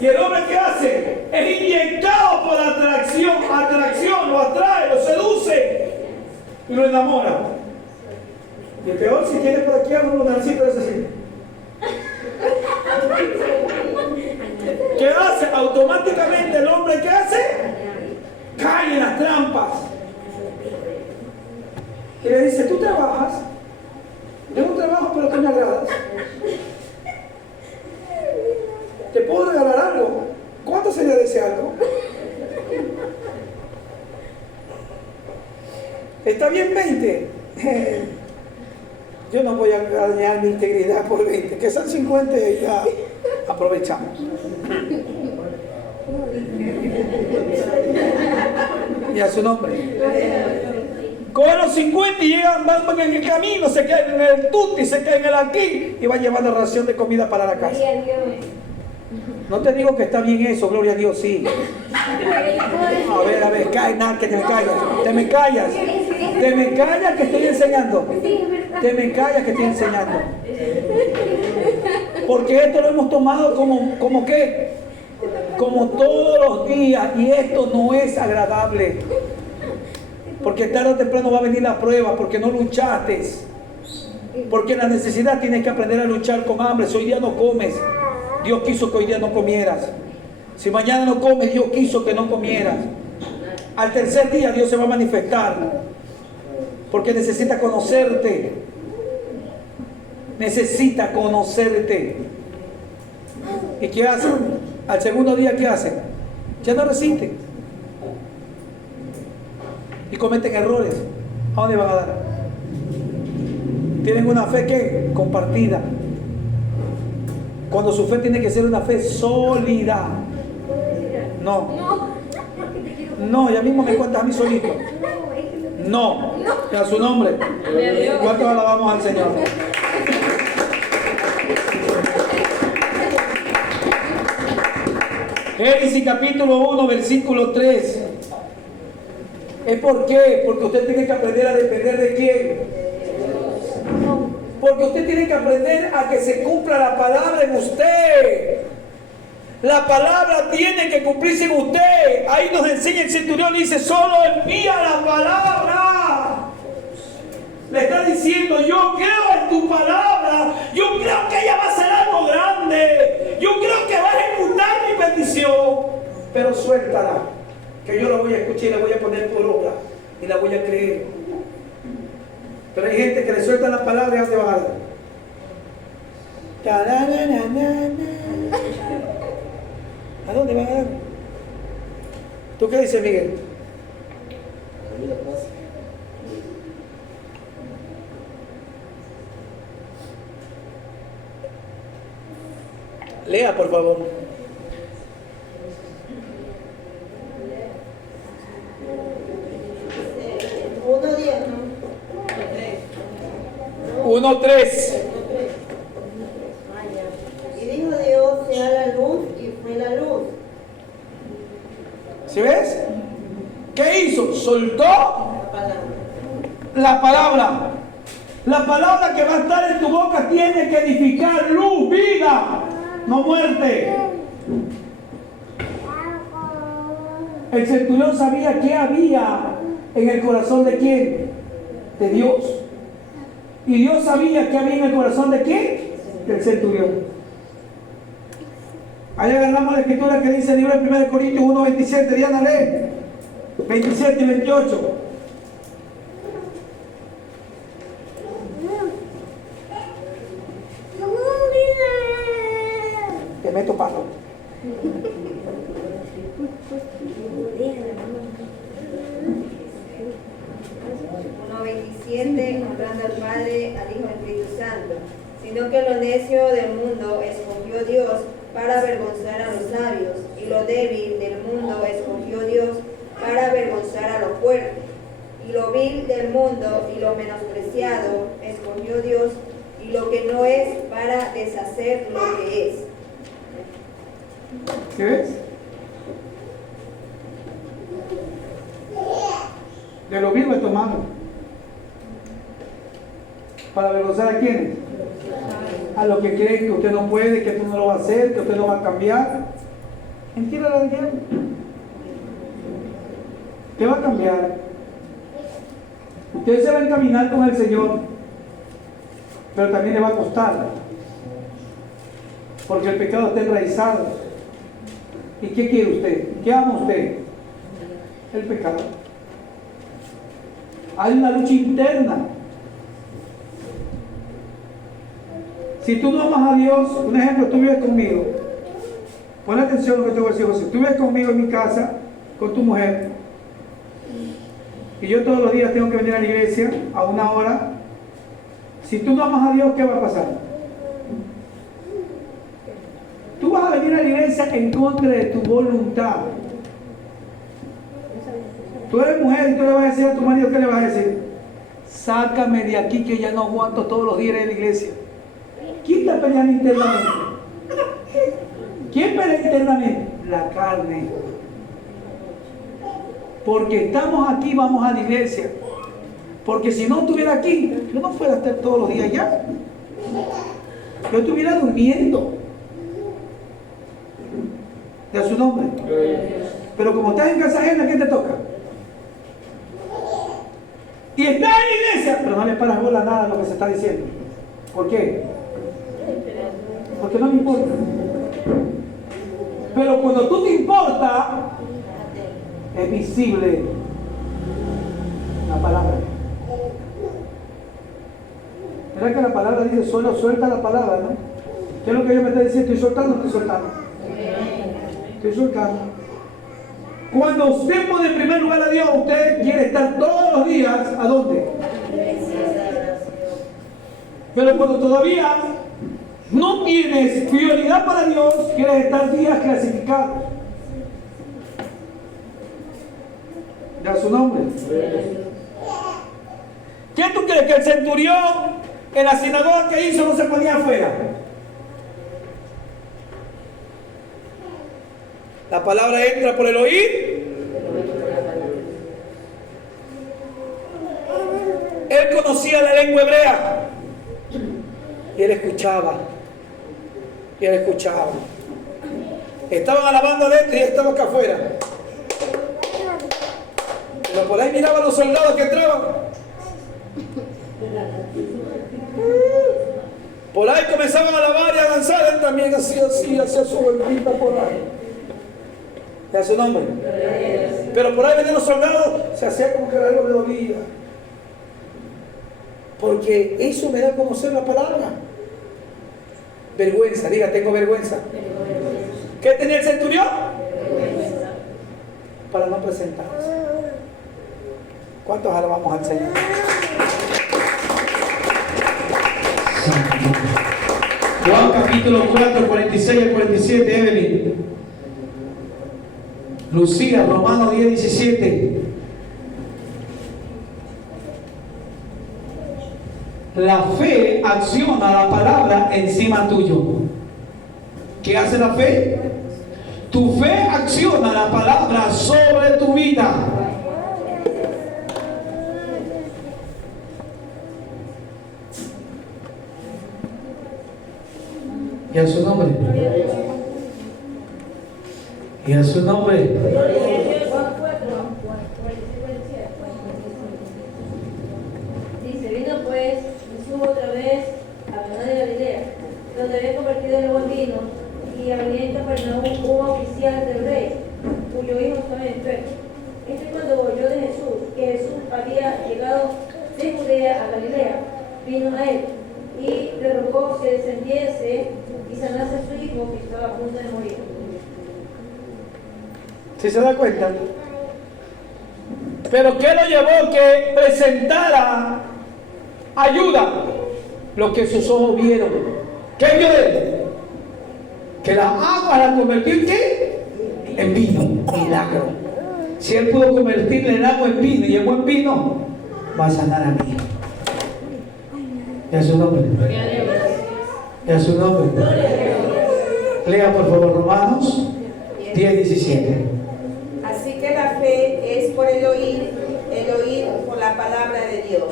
¿Y el hombre qué hace? Es inyectado por atracción, lo atrae, lo seduce y lo enamora. Y el peor, si tiene por aquí algo, un narcito es así. ¿Qué hace? Automáticamente el hombre, ¿qué hace? Cae en las trampas. Y le dice, ¿tú trabajas? Yo no trabajo, pero tú me agradas. ¿Te puedo regalar algo? ¿Cuánto sería de ese algo? ¿Está bien 20? Yo no voy a dañar mi integridad por 20. Que son 50 y ya aprovechamos. Y a su nombre. Cogen los 50 y llegan, van en el camino, se quedan en el tutti, se quedan en el aquí y van llevando ración de comida para la casa. No te digo que está bien eso, gloria a Dios, sí. A ver, nada, que te me callas. Te me callas que estoy enseñando. Te me callas que estoy enseñando. Porque esto lo hemos tomado como ¿qué? Como todos los días, y esto no es agradable. Porque tarde o temprano va a venir la prueba, porque no luchaste. Porque en la necesidad tienes que aprender a luchar con hambre. Si hoy día no comes, Dios quiso que hoy día no comieras. Si mañana no comes, Dios quiso que no comieras. Al tercer día Dios se va a manifestar. Porque necesita conocerte. Necesita conocerte. ¿Y qué hace? Al segundo día, ¿qué hace? Ya no resiste. Y cometen errores. ¿A dónde van a dar? Tienen una fe que compartida. Cuando su fe tiene que ser una fe sólida. No, ya mismo me cuentas a mí solito. No, a su nombre. ¿Cuánto alabamos al Señor? Génesis capítulo 1, versículo 3. ¿Es por qué? Porque usted tiene que aprender a depender de quién. Porque usted tiene que aprender a que se cumpla la palabra en usted. La palabra tiene que cumplirse en usted. Ahí nos enseña el centurión, dice, solo envía la palabra. Le está diciendo, yo creo en tu palabra. Yo creo que ella va a hacer algo grande. Yo creo que va a ejecutar mi petición. Pero suéltala, que yo la voy a escuchar y la voy a poner por obra. Y la voy a creer. Pero hay gente que le suelta la palabra y hace bajar. ¿A dónde van a dar? ¿Tú qué dices, Miguel? Lea, por favor. Uno, tres. Y dijo Dios, sea la luz, y fue la luz. ¿Sí ves? ¿Qué hizo? Soltó La palabra. la palabra. La palabra que va a estar en tu boca tiene que edificar luz, vida, no muerte. El centurión sabía qué había en el corazón de quién, de Dios. Y Dios sabía qué había en el corazón de quién, del centurión. Ahí agarramos la escritura que dice el libro de 1 Corintios 1:27. Diana, lee 27 y 28. Te meto palo. 1:27, honrando al Padre, al Hijo y al Espíritu Santo, sino que lo necio del mundo escogió Dios para avergonzar a los sabios, y lo débil del mundo escogió Dios para avergonzar a lo fuerte, y lo vil del mundo y lo menospreciado escogió Dios, y lo que no es para deshacer lo que es. ¿Qué ves? De lo mismo he tomado. ¿Para avergonzar a quiénes? A los que creen que usted no puede, que usted no lo va a hacer, que usted no va a cambiar. Mentira la diablo. ¿Qué va a cambiar? Usted se va a encaminar con el Señor, pero también le va a costar, porque el pecado está enraizado. ¿Y qué quiere usted? ¿Qué ama usted? El pecado. Hay una lucha interna. Si tú no amas a Dios, un ejemplo, tú vives conmigo. Pon atención a lo que te voy a decir, José. Tú vives conmigo en mi casa, con tu mujer, y yo todos los días tengo que venir a la iglesia a una hora. Si tú no amas a Dios, ¿qué va a pasar? Tú vas a venir a la iglesia en contra de tu voluntad. Tú eres mujer y tú le vas a decir a tu marido, ¿qué le vas a decir? Sácame de aquí que ya no aguanto todos los días en la iglesia. ¿Quién está peleando internamente? ¿Quién pelea internamente? La carne. Porque estamos aquí, vamos a la iglesia. Porque si no estuviera aquí, yo no fuera a estar todos los días allá. Yo estuviera durmiendo. De su nombre. Pero como estás en casa ajena, ¿qué te toca? Y estás en la iglesia, pero no le paras bola a nada a lo que se está diciendo. ¿Por qué? Porque no me importa. Pero cuando tú te importa, es visible la palabra. Mira que la palabra dice, solo suelta la palabra, ¿no? ¿Qué es lo que yo me está diciendo? ¿Estoy soltando o no estoy soltando? Estoy soltando. Cuando usted pone en primer lugar a Dios, usted quiere estar todos los días, ¿a dónde? Pero cuando todavía no tienes prioridad para Dios, quieres estar días clasificados. Da su nombre. ¿Qué tú crees que el centurión en la sinagoga que hizo no se ponía afuera? La palabra entra por el oír. Él conocía la lengua hebrea. Y él escuchaba. Y él escuchaba. Estaban alabando adentro y él estaba acá afuera. Pero por ahí miraban los soldados que entraban. Por ahí comenzaban a alabar y a danzar. Él también hacía su vueltita por ahí. ¿Ya su nombre? Pero por ahí venían los soldados, se hacía como que algo le dolía. Porque eso me da a conocer la palabra. Vergüenza, diga, tengo vergüenza. ¿Qué tenía el centurión? Para no presentarse. ¿Cuántos alabamos al Señor? Juan capítulo 4, 46 al 47, Evelyn. Lucía, Romanos 10, 17. La fe acciona la palabra encima tuyo. ¿Qué hace la fe? Tu fe acciona la palabra sobre tu vida. ¿Y a su nombre? Y a su nombre. Juan 4, 47. Dice, vino pues Jesús otra vez a Caná de Galilea, donde había convertido el agua en vino, y había en Capernaum un oficial del rey, cuyo hijo estaba enfermo. Cuando oyó de Jesús, que Jesús había llegado de Judea a Galilea, vino a él, y le rogó que descendiese y sanase a su hijo, que estaba a punto de morir. ¿Sí se da cuenta? Pero ¿qué lo llevó que presentara ayuda? Lo que sus ojos vieron. ¿Qué vio él? Que la agua la convirtió en ¿qué? En vino. Milagro. Si él pudo convertirle el agua en vino y en buen vino, va a sanar a mí. Y a su nombre. Y a su nombre. Lea por favor Romanos 10:17. Así que la fe es por el oír por la palabra de Dios.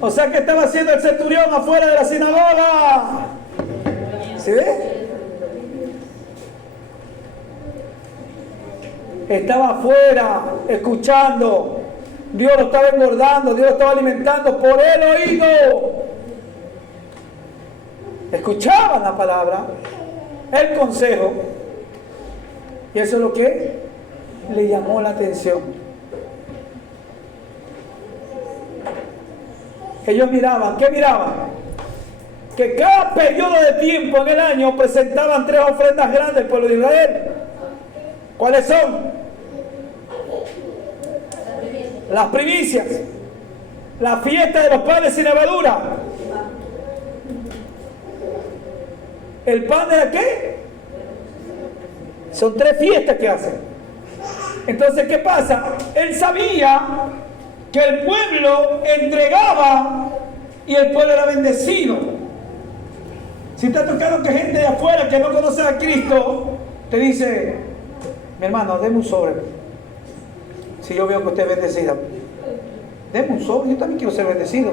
O sea que estaba haciendo el centurión afuera de la sinagoga. ¿Se ve? Estaba afuera, escuchando. Dios lo estaba engordando, Dios lo estaba alimentando por el oído. Escuchaban la palabra, el consejo. Y eso es lo que le llamó la atención. Ellos miraban, ¿qué miraban? Que cada periodo de tiempo en el año presentaban 3 ofrendas grandes al pueblo de Israel. ¿Cuáles son? Las primicias. La fiesta de los panes sin levadura. ¿El pan de la qué? Son 3 fiestas que hacen. Entonces, ¿qué pasa? Él sabía que el pueblo entregaba y el pueblo era bendecido. Si te ha tocado que gente de afuera que no conoce a Cristo te dice, mi hermano, deme un sobre. Si yo veo que usted es bendecida, deme un sobre, yo también quiero ser bendecido.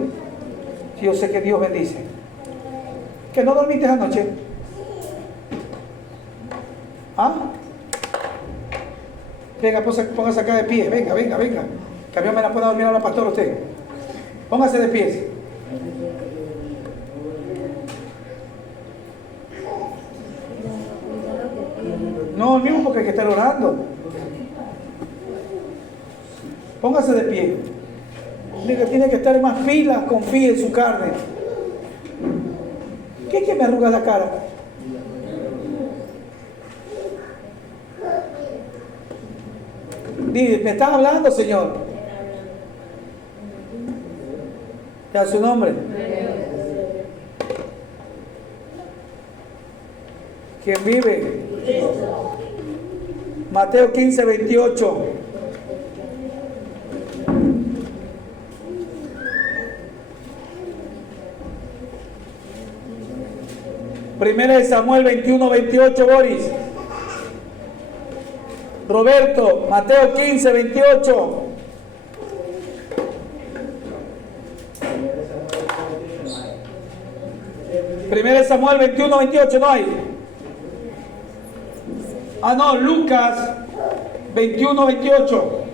Si yo sé que Dios bendice. ¿Que no dormiste anoche? ¿Ah? Venga, póngase acá de pie, venga. Que a mí me la pueda dormir a la pastora usted. Póngase de pie. No, mismo porque hay que estar orando. Póngase de pie. Tiene que estar más pilas, confíe en su carne. ¿Qué es que me arruga la cara? Dime, ¿me están hablando, Señor? ¿Qué es su nombre? ¿Quién vive? Mateo 15:28. Primera de Samuel 21:28, Boris. Roberto, Mateo 15:28. Primera de Samuel 21:28, no hay. Ah, no, Lucas 21:28.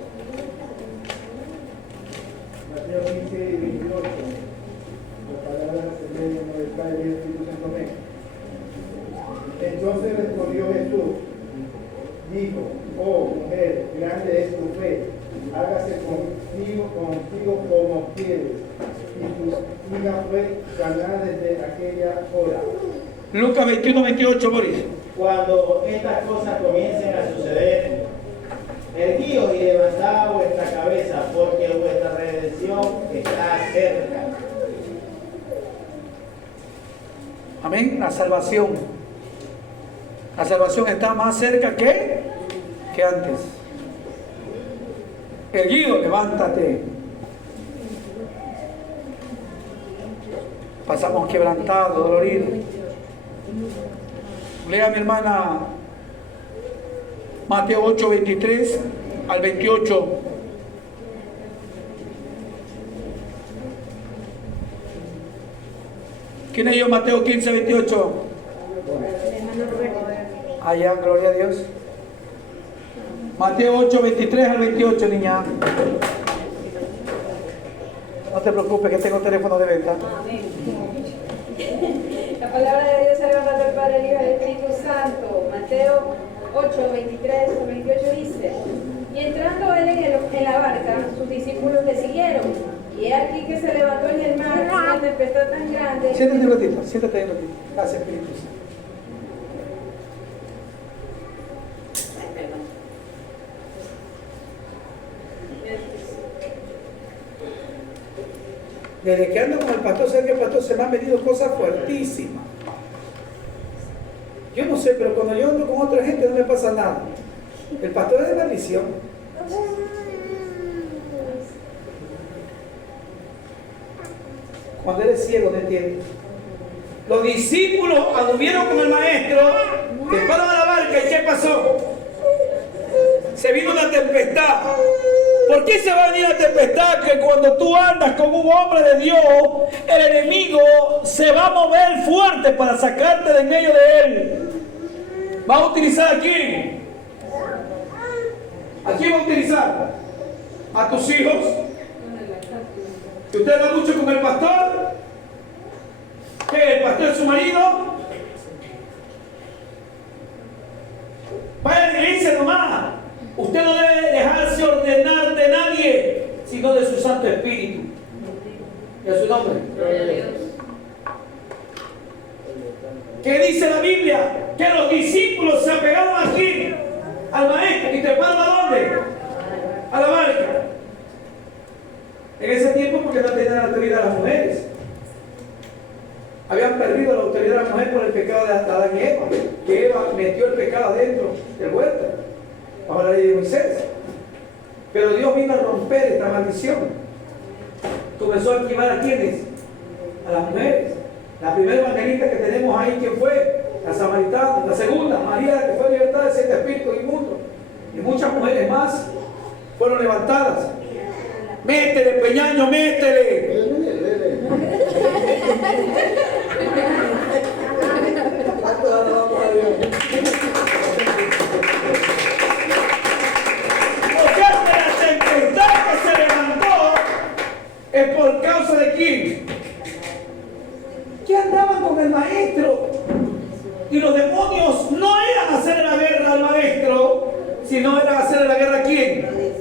Mateo 15:28. La palabra se lee en el Padre y el Espíritu Santo. Amén. Entonces respondió Jesús, dijo, oh mujer, grande es tu fe, hágase contigo como quieres. Y tu hija fue sanada desde aquella hora. Lucas 21:28, Boris. Cuando estas cosas comiencen a suceder, erguíos y levantad vuestra cabeza, porque vuestra redención está cerca. Amén. La salvación. La salvación está más cerca que antes. Erguido, levántate. Pasamos quebrantado, dolorido. Lea mi hermana Mateo 8:23 al 28. ¿Quién es yo? Mateo 15:28. Allá, gloria a Dios. Mateo 8, 23 al 28, niña. No te preocupes que tengo teléfono de venta. Amén. La palabra de Dios se levanta del Padre, el Hijo y el Espíritu Santo. Mateo 8, 23 al 28 dice: y entrando él en la barca, sus discípulos le siguieron. Y he aquí que se levantó en el mar una tempestad tan grande. Siéntate un ratito, siéntate un ratito. Gracias, Espíritu Santo. Desde que ando con el pastor, sé que el pastor se me han venido cosas fuertísimas. Yo no sé, pero cuando yo ando con otra gente no me pasa nada. El pastor es de maldición. Cuando eres ciego no entiendes. Los discípulos anduvieron con el maestro, se fueron a la barca y ¿qué pasó? Se vino una tempestad. ¿Por qué se va a venir la tempestad? Que cuando tú andas con un hombre de Dios, el enemigo se va a mover fuerte para sacarte de en medio de él. ¿Va a utilizar a quién? ¿A quién va a utilizar? ¿A tus hijos? ¿Que usted anda mucho con el pastor? ¿Qué? ¿El pastor es su marido? Vaya a la iglesia nomás. Usted no debe dejarse ordenar de nadie, sino de su Santo Espíritu. ¿Y a su nombre? ¿Qué dice la Biblia? Que los discípulos se apegaron aquí al maestro y treparon ¿a dónde? A la barca. En ese tiempo, porque no tenían la autoridad de las mujeres. Habían perdido la autoridad de la mujer por el pecado de Adán y Eva, que Eva metió el pecado adentro del huerto, bajo la ley de Moisés. Pero Dios vino a romper esta maldición. Comenzó a activar a quienes, a las mujeres. La primera evangelista que tenemos ahí, ¿quién fue? La samaritana. La segunda, María, que fue libertada de 7 espíritus inmundos. Y muchas mujeres más fueron levantadas. Métele, Peñaño, métele. Porque la tempestad que se levantó es por causa de quién. Que andaban con el maestro. Y los demonios no eran hacerle la guerra al maestro, sino eran hacerle la guerra a quién.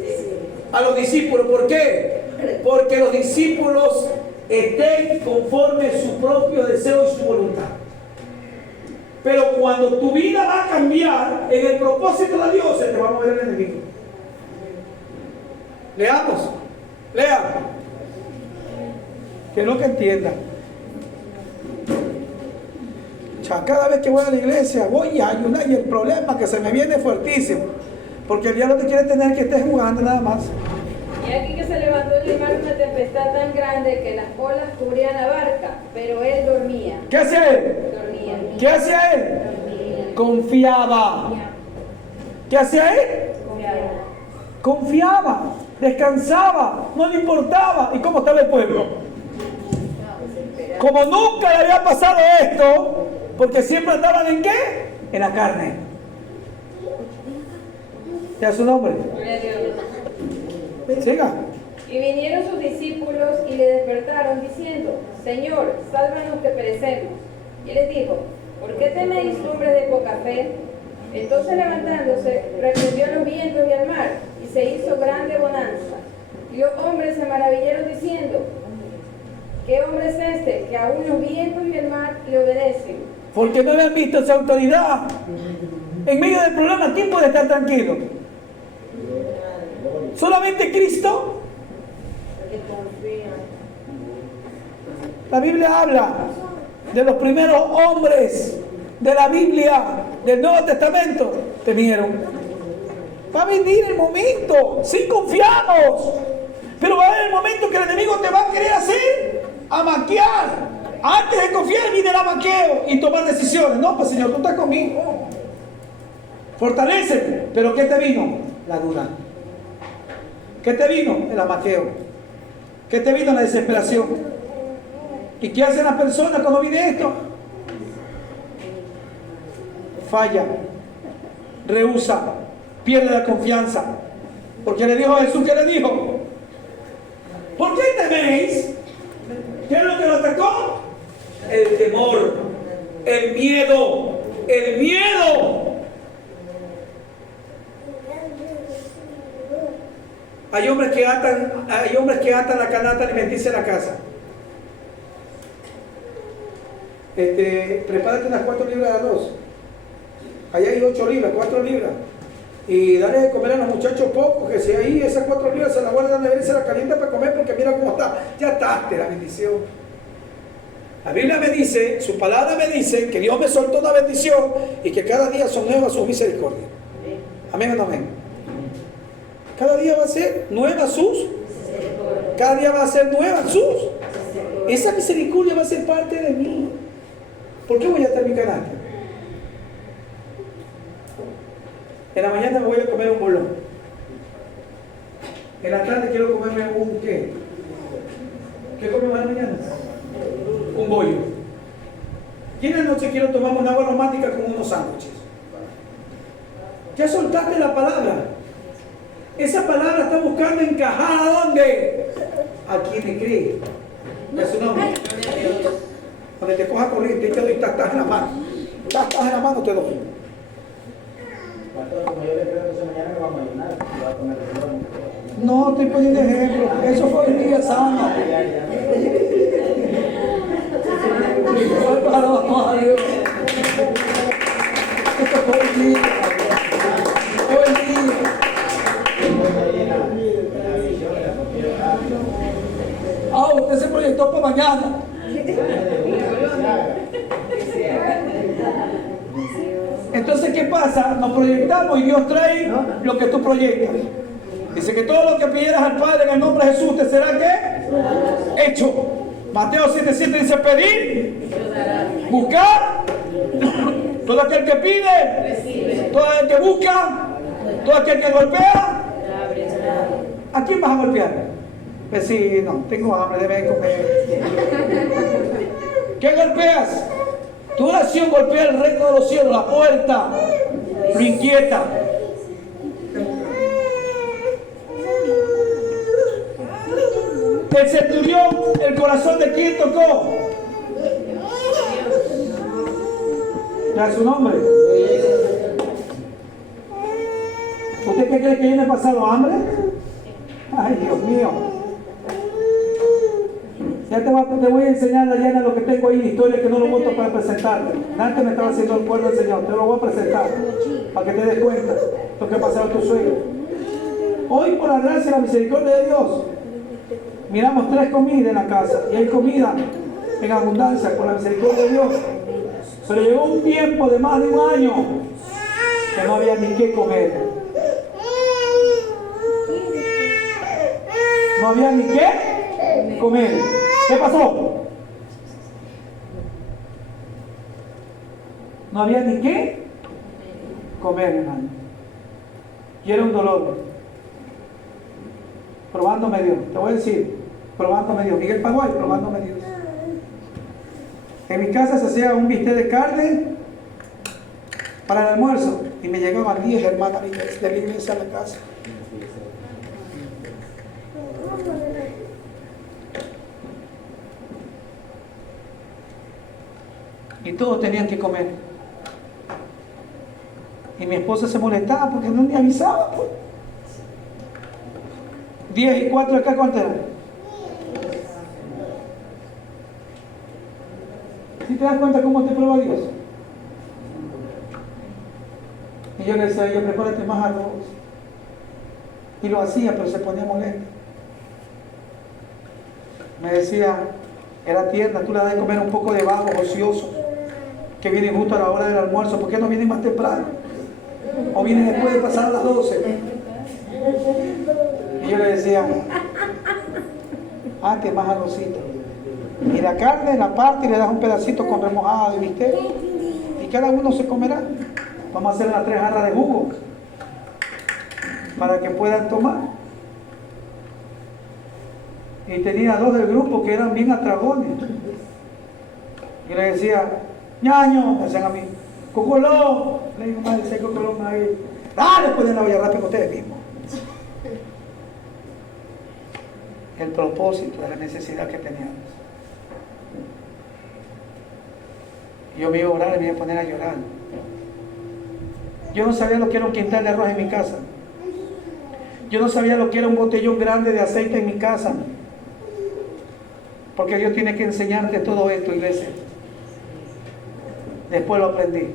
A los discípulos. ¿Por qué? Porque los discípulos estén conforme a su propio deseo y su voluntad. Pero cuando tu vida va a cambiar en el propósito de Dios, se te va a mover el enemigo. Leamos. Lean. Que no que entiendan. Cada vez que voy a la iglesia voy a ayunar y el problema que se me viene fuertísimo. Porque el diablo te quiere tener que estés jugando nada más. Y aquí que se levantó en el mar una tempestad tan grande que las olas cubrían la barca, pero él dormía. ¿Qué hacía él? Dormía. ¿Qué hacía él? Dormía. Confiaba. ¿Qué hacía él? Confiaba. Confiaba, descansaba, no le importaba. ¿Y cómo estaba el pueblo? Como nunca le había pasado esto, porque siempre andaban ¿en qué? En la carne. ¿Y a su nombre? Gloria a Dios. Siga. Y vinieron sus discípulos y le despertaron diciendo: Señor, sálvanos que perecemos. Y les dijo: ¿por qué teméis, hombres de poca fe? Entonces levantándose, reprendió a los vientos y al mar, y se hizo grande bonanza. Y los hombres se maravillaron diciendo: ¿qué hombre es este que aún los vientos y el mar le obedecen? Porque no habían visto esa autoridad. En medio del problema, ¿quién puede estar tranquilo? ¿Solamente Cristo? La Biblia habla de los primeros hombres de la Biblia, del Nuevo Testamento. Temieron. Va a venir el momento, sí confiamos, pero va a haber el momento que el enemigo te va a querer hacer amaquear. Antes de confiar viene el amaqueo y tomar decisiones. No, pues Señor, tú estás conmigo. Fortalécete. ¿Pero qué te vino? La duda. ¿Qué te vino? El amaqueo. ¿Qué te vino? La desesperación. ¿Y qué hace la persona cuando viene esto? Falla, rehúsa, pierde la confianza. Porque le dijo a Jesús, ¿qué le dijo? ¿Por qué teméis? ¿Qué es lo que lo atacó? El temor, el miedo, el miedo. Hay hombres que atan la canasta alimenticia en la casa. Prepárate unas 4 libras de arroz. Allá hay 8 libras, 4 libras. Y dale de comer a los muchachos poco, que si ahí esas 4 libras se las guardan en la nevera y se las calienta para comer, porque mira cómo está. Ya está, la bendición. La Biblia me dice, su palabra me dice que Dios me soltó una bendición y que cada día son nuevas sus misericordias. Amén o no amén. Cada día va a ser nueva sus. Cada día va a ser nueva sus. Esa misericordia va a ser parte de mí. ¿Por qué voy a estar en mi canasta? En la mañana me voy a comer un bolón. En la tarde quiero comerme un ¿qué? ¿Qué comemos en la mañana? Un bollo. Y en la noche quiero tomar una agua aromática con unos sándwiches. Ya soltaste la palabra. Esa palabra está buscando encajar ¿a dónde? A quien le cree. ¿Es su nombre? Donde te coja corriente y te doy estás en la mano. Estás en la mano te doy. Pastor, como yo le creo que mañana me va a ayunar, me va a comer el bolón. No, estoy poniendo ejemplo. Eso fue el día sana. Vamos a Dios. Esto fue el día. Fue el día. Ah, usted se proyectó para mañana. Entonces, ¿qué pasa? Nos proyectamos y Dios trae lo que tú proyectas. Dice que todo lo que pidieras al Padre en el nombre de Jesús te será ¿qué? Hecho. Mateo 7:7 dice pedir, buscar, todo aquel que pide, todo aquel que busca, todo aquel que golpea. ¿A quién vas a golpear? Vecino, tengo hambre, debe comer. ¿Qué golpeas? Tu oración golpea el reino de los cielos, la puerta, lo inquieta. El centurión, el corazón de quién tocó. ¿Ya es su nombre? ¿Usted qué cree que viene pasado hambre? Ay, Dios mío. Ya te voy a enseñar, Dayana, lo que tengo ahí de historia que no lo voto para presentarte. Antes me estaba haciendo el cuerdo del Señor, te lo voy a presentar para que te des cuenta lo que ha pasado a tu suegro. Hoy, por la gracia y la misericordia de Dios, miramos 3 comidas en la casa y hay comida en abundancia por la misericordia de Dios. Pero llegó un tiempo de más de un año que no había ni qué comer. No había ni qué comer. ¿Qué pasó? No había ni qué comer, hermano. Y era un dolor. Probándome Dios. Te voy a decir, probándome Dios. Miguel Paguay, probándome Dios. En mi casa se hacía un bistec de carne para el almuerzo. Y me llegaban 10 hermanas de la iglesia a la casa. Y todos tenían que comer. Y mi esposa se molestaba porque no me avisaba. Pues. 10 y 4 acá, ¿cuánto era? ¿Sí te das cuenta cómo te prueba Dios? Y yo le decía a ella, prepárate más arroz. Y lo hacía, pero se ponía molesta. Me decía, era tierna, tú le das de comer un poco de vagos ociosos que vienen justo a la hora del almuerzo. ¿Por qué no vienen más temprano? O vienen después de pasar las 12. Y yo le decía, antes más arrocito. Y la carne la parte y le das un pedacito con remojada de bistec. Y cada uno se comerá. Vamos a hacer las 3 jarras de jugo para que puedan tomar. Y tenía 2 del grupo que eran bien atragones. Y le decía, ñaño, me decían a mí, cocolón. Le digo, madre, ese cocolón ahí. Dale, ponen la olla rápido ustedes mismos. El propósito de la necesidad que teníamos. Yo me iba a orar y me iba a poner a llorar. Yo no sabía lo que era un quintal de arroz en mi casa. Yo no sabía lo que era un botellón grande de aceite en mi casa. Porque Dios tiene que enseñarte todo esto, iglesia. Después lo aprendí.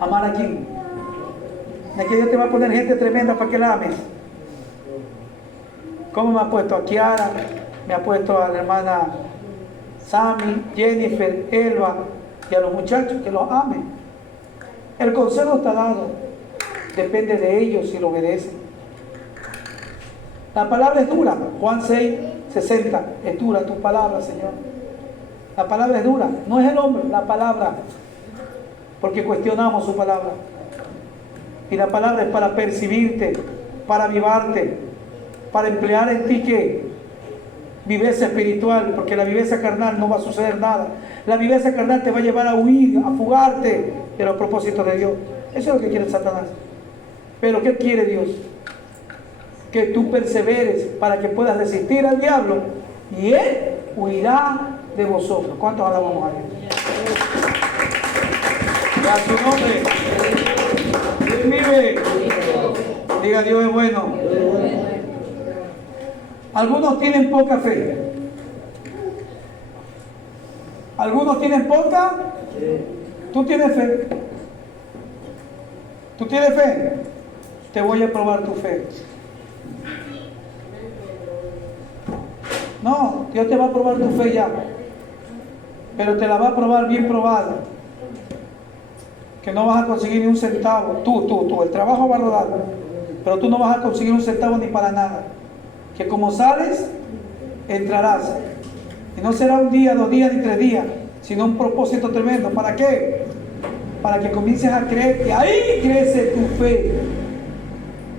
Amar a quién. De que Dios te va a poner gente tremenda para que la ames. ¿Cómo me ha puesto a Kiara? Me ha puesto a la hermana Sammy, Jennifer, Elba y a los muchachos que los amen. El consejo está dado. Depende de ellos si lo obedecen. La palabra es dura. Juan 6, 60. Es dura tu palabra, Señor. La palabra es dura. No es el hombre, la palabra. Porque cuestionamos su palabra. Y la palabra es para percibirte, para avivarte, para emplear en ti que viveza espiritual, porque la viveza carnal no va a suceder nada. La viveza carnal te va a llevar a huir, a fugarte de los propósitos de Dios. Eso es lo que quiere Satanás. Pero ¿qué quiere Dios? Que tú perseveres para que puedas resistir al diablo y él huirá de vosotros. ¿Cuántos alabamos a Dios? A su nombre. Dios vive. Diga, Dios es bueno. Algunos tienen poca fe. Algunos tienen poca. ¿Tú tienes fe? ¿Tú tienes fe? Te voy a probar tu fe. No, Dios te va a probar tu fe ya. Pero te la va a probar bien probada. Que no vas a conseguir ni un centavo. Tú, el trabajo va a rodar. Pero tú no vas a conseguir un centavo ni para nada. Que como sales, entrarás. Y no será un día, 2 días, ni 3 días, sino un propósito tremendo. ¿Para qué? Para que comiences a creer, y ahí crece tu fe.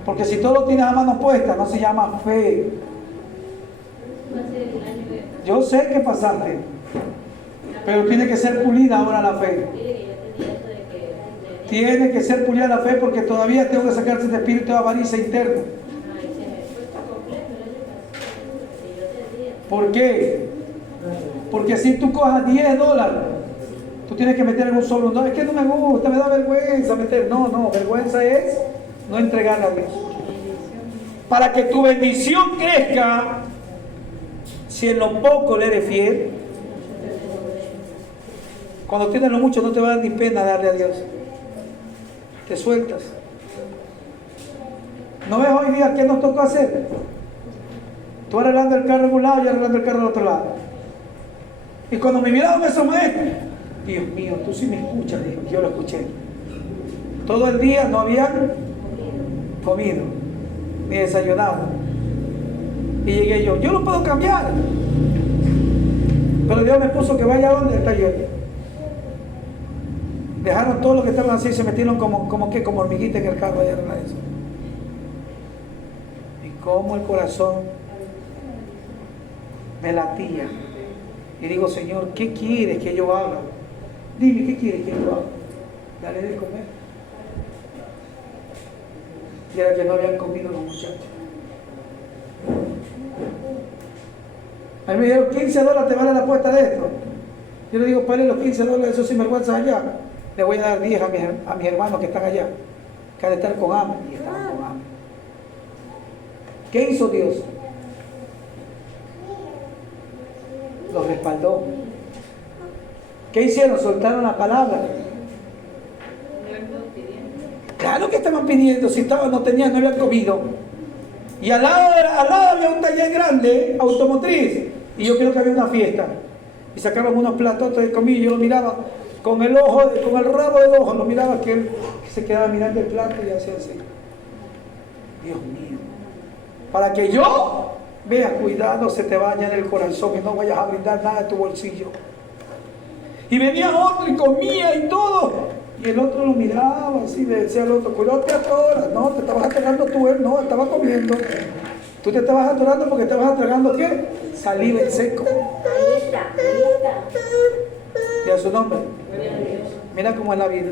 Porque si todo lo tienes a mano puesta, no se llama fe. Yo sé que pasaste, pero tiene que ser pulida ahora la fe. Tiene que ser pulida la fe, porque todavía tengo que sacarse de espíritu de avaricia interna. ¿Por qué? Porque si tú cojas $10, tú tienes que meter en un solo. No, es que no me gusta, me da vergüenza meter. No, vergüenza es no entregarle a Dios. Para que tu bendición crezca, si en lo poco le eres fiel, cuando tienes lo mucho no te va a dar ni pena darle a Dios. Te sueltas. ¿No ves hoy día qué nos tocó hacer? Tú arreglando el carro en un lado y arreglando el carro al otro lado. Y cuando me miraron esos maestros, Dios mío, tú sí me escuchas, dijo. Yo lo escuché. Todo el día no habían comido, ni desayunado. Y llegué yo lo puedo cambiar. Pero Dios me puso que vaya donde está yo. Dejaron todo lo que estaban así y se metieron como hormiguitas en el carro y arreglar eso. Y como el corazón me latía. Y digo, Señor, ¿qué quieres que yo haga? Dime, ¿qué quieres que yo haga? Dale de comer. Y era que no habían comido los muchachos. A mí me dijeron, $15 te vale la apuesta de esto. Yo le digo, ¿para los $15 esos sinvergüenzas allá? Le voy a dar 10 a mis hermanos que están allá, que han de estar con hambre. Y estaban con hambre. ¿Qué hizo Dios? Los respaldó. ¿Qué hicieron? Soltaron la palabra. Claro que estaban pidiendo, si estaban, no tenían, no habían comido. Y al lado había un taller grande, automotriz, y yo creo que había una fiesta. Y sacaban unos platotes de comida y yo lo miraba con el rabo del ojo, lo miraba que él se quedaba mirando el plato y hacía así. Dios mío. Para que yo vea, cuidado, se te vaya del corazón y no vayas a brindar nada de tu bolsillo. Y venía otro y comía y todo. Y el otro lo miraba así, le decía al otro, cuidado, te atoras. No, te estabas atragando tú, él no, estaba comiendo. Tú te estabas atorando porque estabas atragando ¿qué? Saliva en seco. Y a su nombre. Mira cómo es la vida.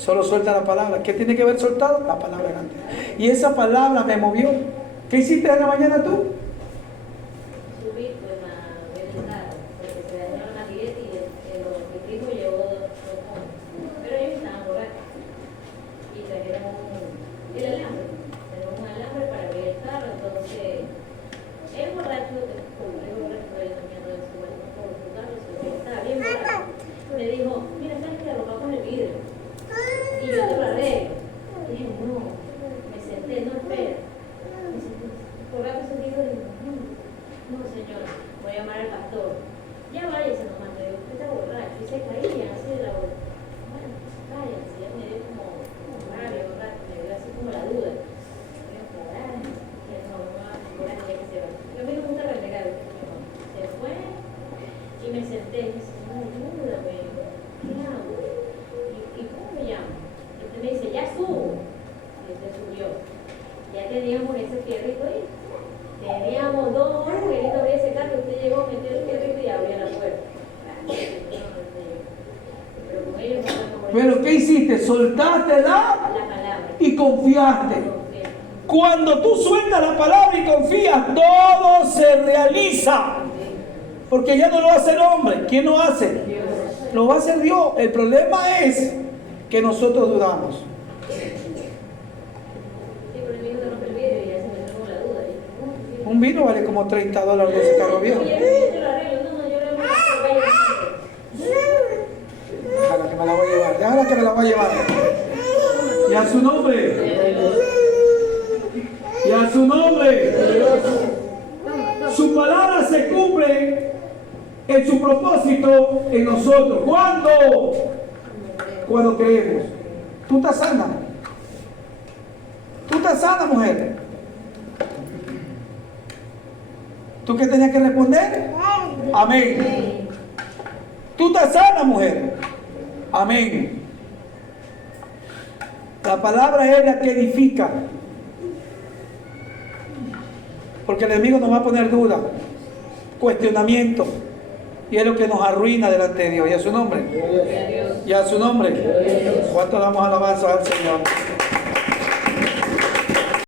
Solo suelta la palabra. ¿Qué tiene que ver soltado? La palabra grande. Y esa palabra me movió. ¿Qué hiciste en la mañana tú? Subí pues a ver el carro, porque se dañó la maquineta y mi primo llevó dos hombres. Pero ellos estaban borrachos. Y trajeron el alambre. Tenemos un alambre para abrir el carro, entonces el borracho, el borracho de la mañana de su carro, estaba bien borracho. Me dijo, mira, ¿sabes qué? Arrojamos el vidrio. Y yo te lo arreglo. Dije, no, me senté, no, espera. Me senté, por rato se dijo, no, señor, voy a llamar al pastor. Ya váyase nomás, me dijo, usted está borracho. Y se caía así de la boca. Bueno, váyase, ya me dio como rabia, borracho, me dio así como la duda. Me dio coraje, que no, coraje ya que se va. Yo me gusta renegar, se fue y me senté y me dice, no, ayúdame, ¿qué hago? ¿Y cómo me llamo? Este me dice, ya subo. Y este subió. Ya teníamos ese fierrito ahí. Teníamos 2 horas queriendo abrir ese carro. Usted llegó, metió el fierrito y abrió la puerta. Pero con ellos no podemos. Pero ¿qué hiciste? Soltaste La palabra. y confiaste. Cuando tú sueltas la palabra y confías, todo se realiza. Porque ya no lo hace el hombre. ¿Quién lo hace? Lo va a hacer Dios. El problema es que nosotros dudamos. Sí, pero el vino no rompe el vidrio y ya se me trajo la duda. Un vino vale como $30 de ese carro viejo. Oye, yo te lo arreglo. No, yo le voy a Déjala que me la voy a llevar. Déjala que me la voy a llevar. Y a su nombre. Y a su nombre. Su palabra se cumple en su propósito en nosotros. ¿Cuándo? Cuando creemos. Tú estás sana. Tú estás sana, mujer. ¿Tú qué tenías que responder? Amén. Tú estás sana, mujer. Amén. La palabra es la que edifica. Porque el enemigo nos va a poner duda, cuestionamiento. Y es lo que nos arruina delante de Dios. Y a su nombre. Y a su nombre. ¿Cuánto damos alabanza al Señor?